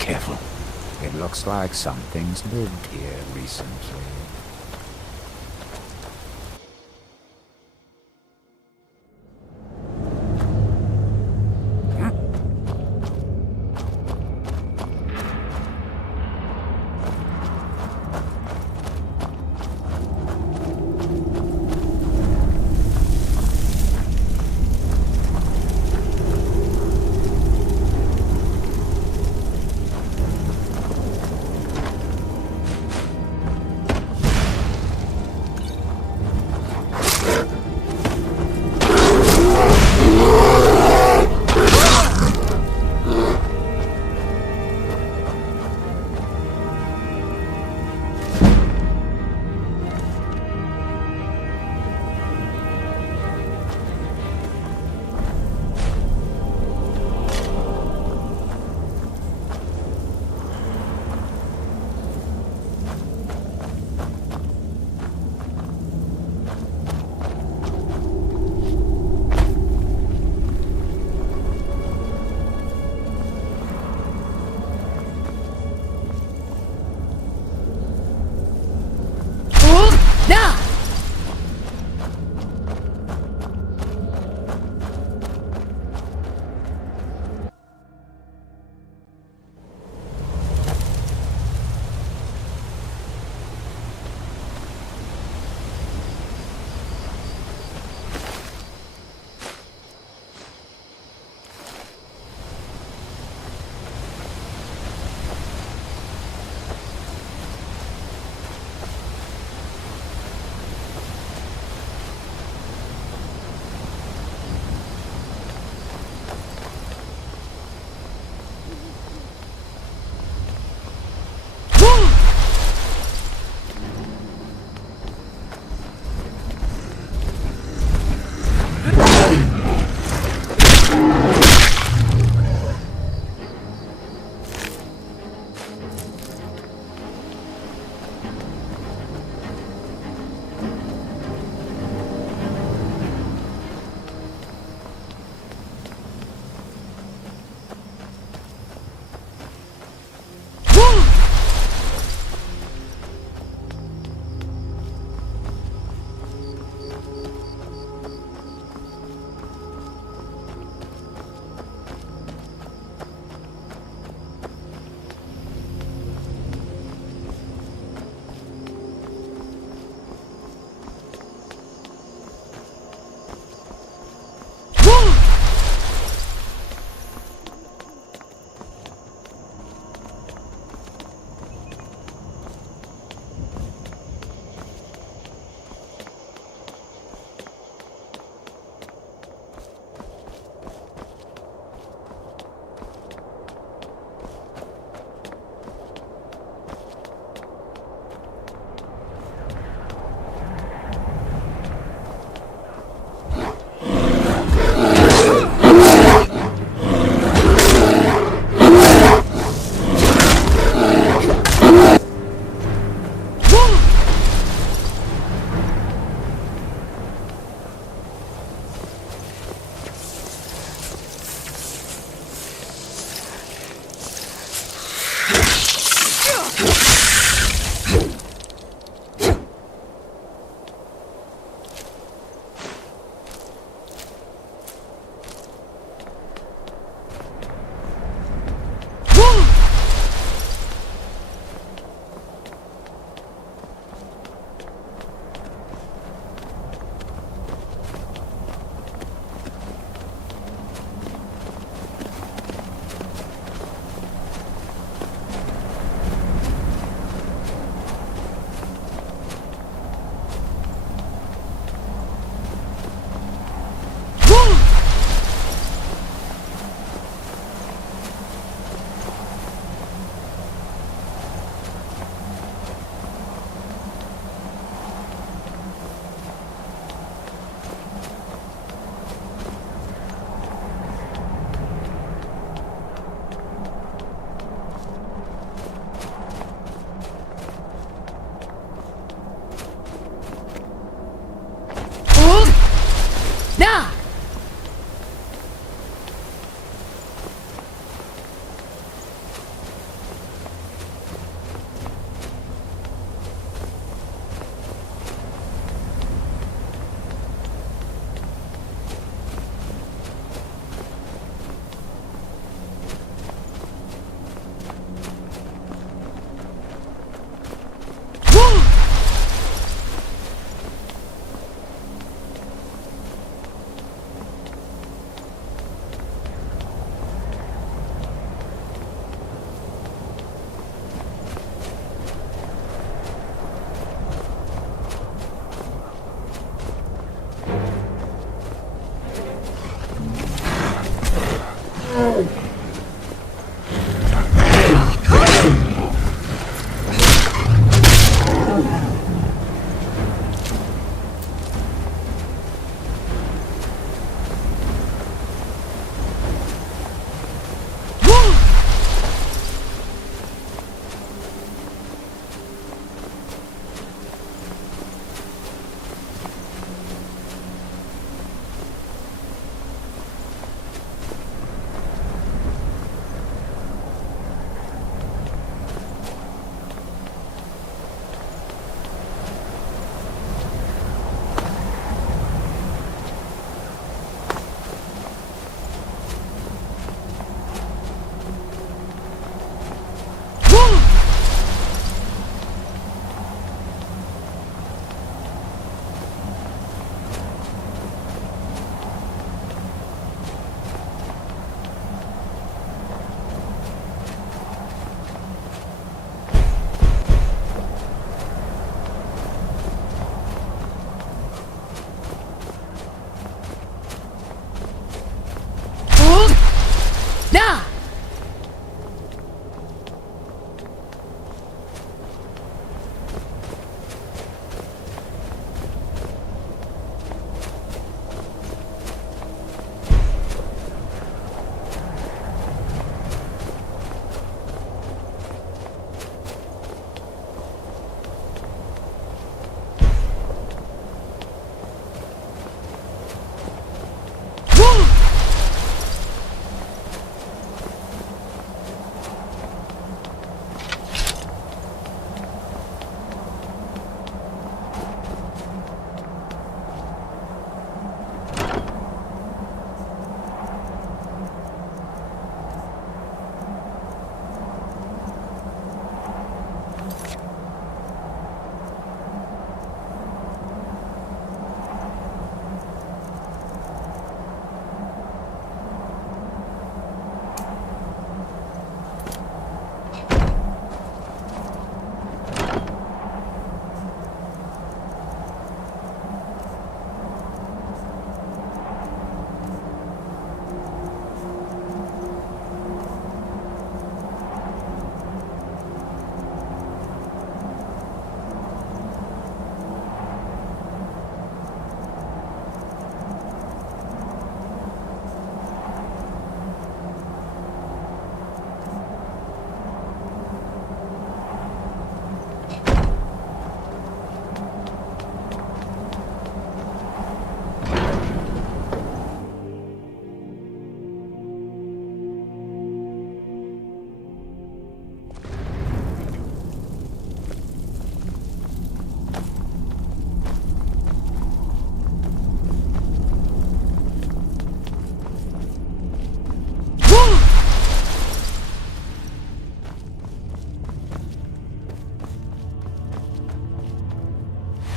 Careful. It looks like something's lived here recently.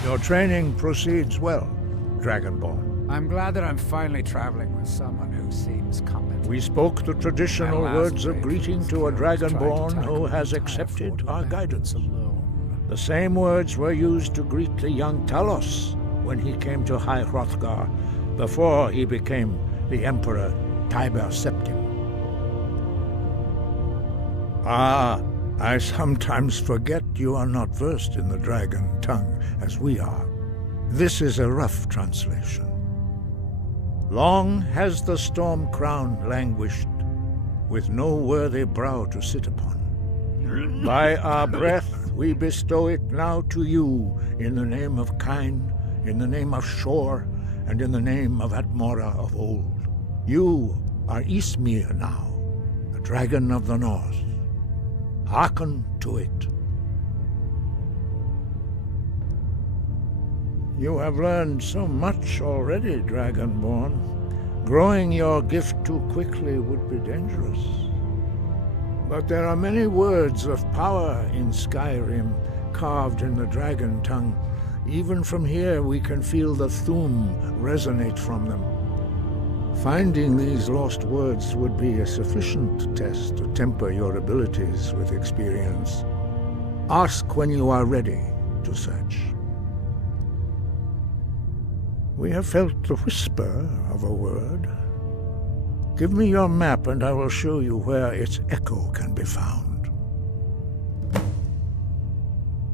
Your training proceeds well, dragonborn. I'm glad that I'm finally traveling with someone who seems competent. We spoke the traditional words of greeting to a dragonborn who has accepted our guidance. The same words were used to greet the young Talos when he came to High Hrothgar, before he became the Emperor Tiber Septim. Ah, I sometimes forget you are not versed in the dragon tongue as we are. This is a rough translation. Long has the storm crown languished, with no worthy brow to sit upon. By our breath we bestow it now to you, in the name of Kine, in the name of Shor, and in the name of Atmora of old. You are Ysmir now, the dragon of the north. Hearken to it. You have learned so much already, Dragonborn. Growing your gift too quickly would be dangerous. But there are many words of power in Skyrim, carved in the dragon tongue. Even from here we can feel the Thu'um resonate from them. Finding these lost words would be a sufficient test to temper your abilities with experience. Ask when you are ready to search. We have felt the whisper of a word. Give me your map and I will show you where its echo can be found.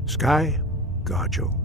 Sky, guard you.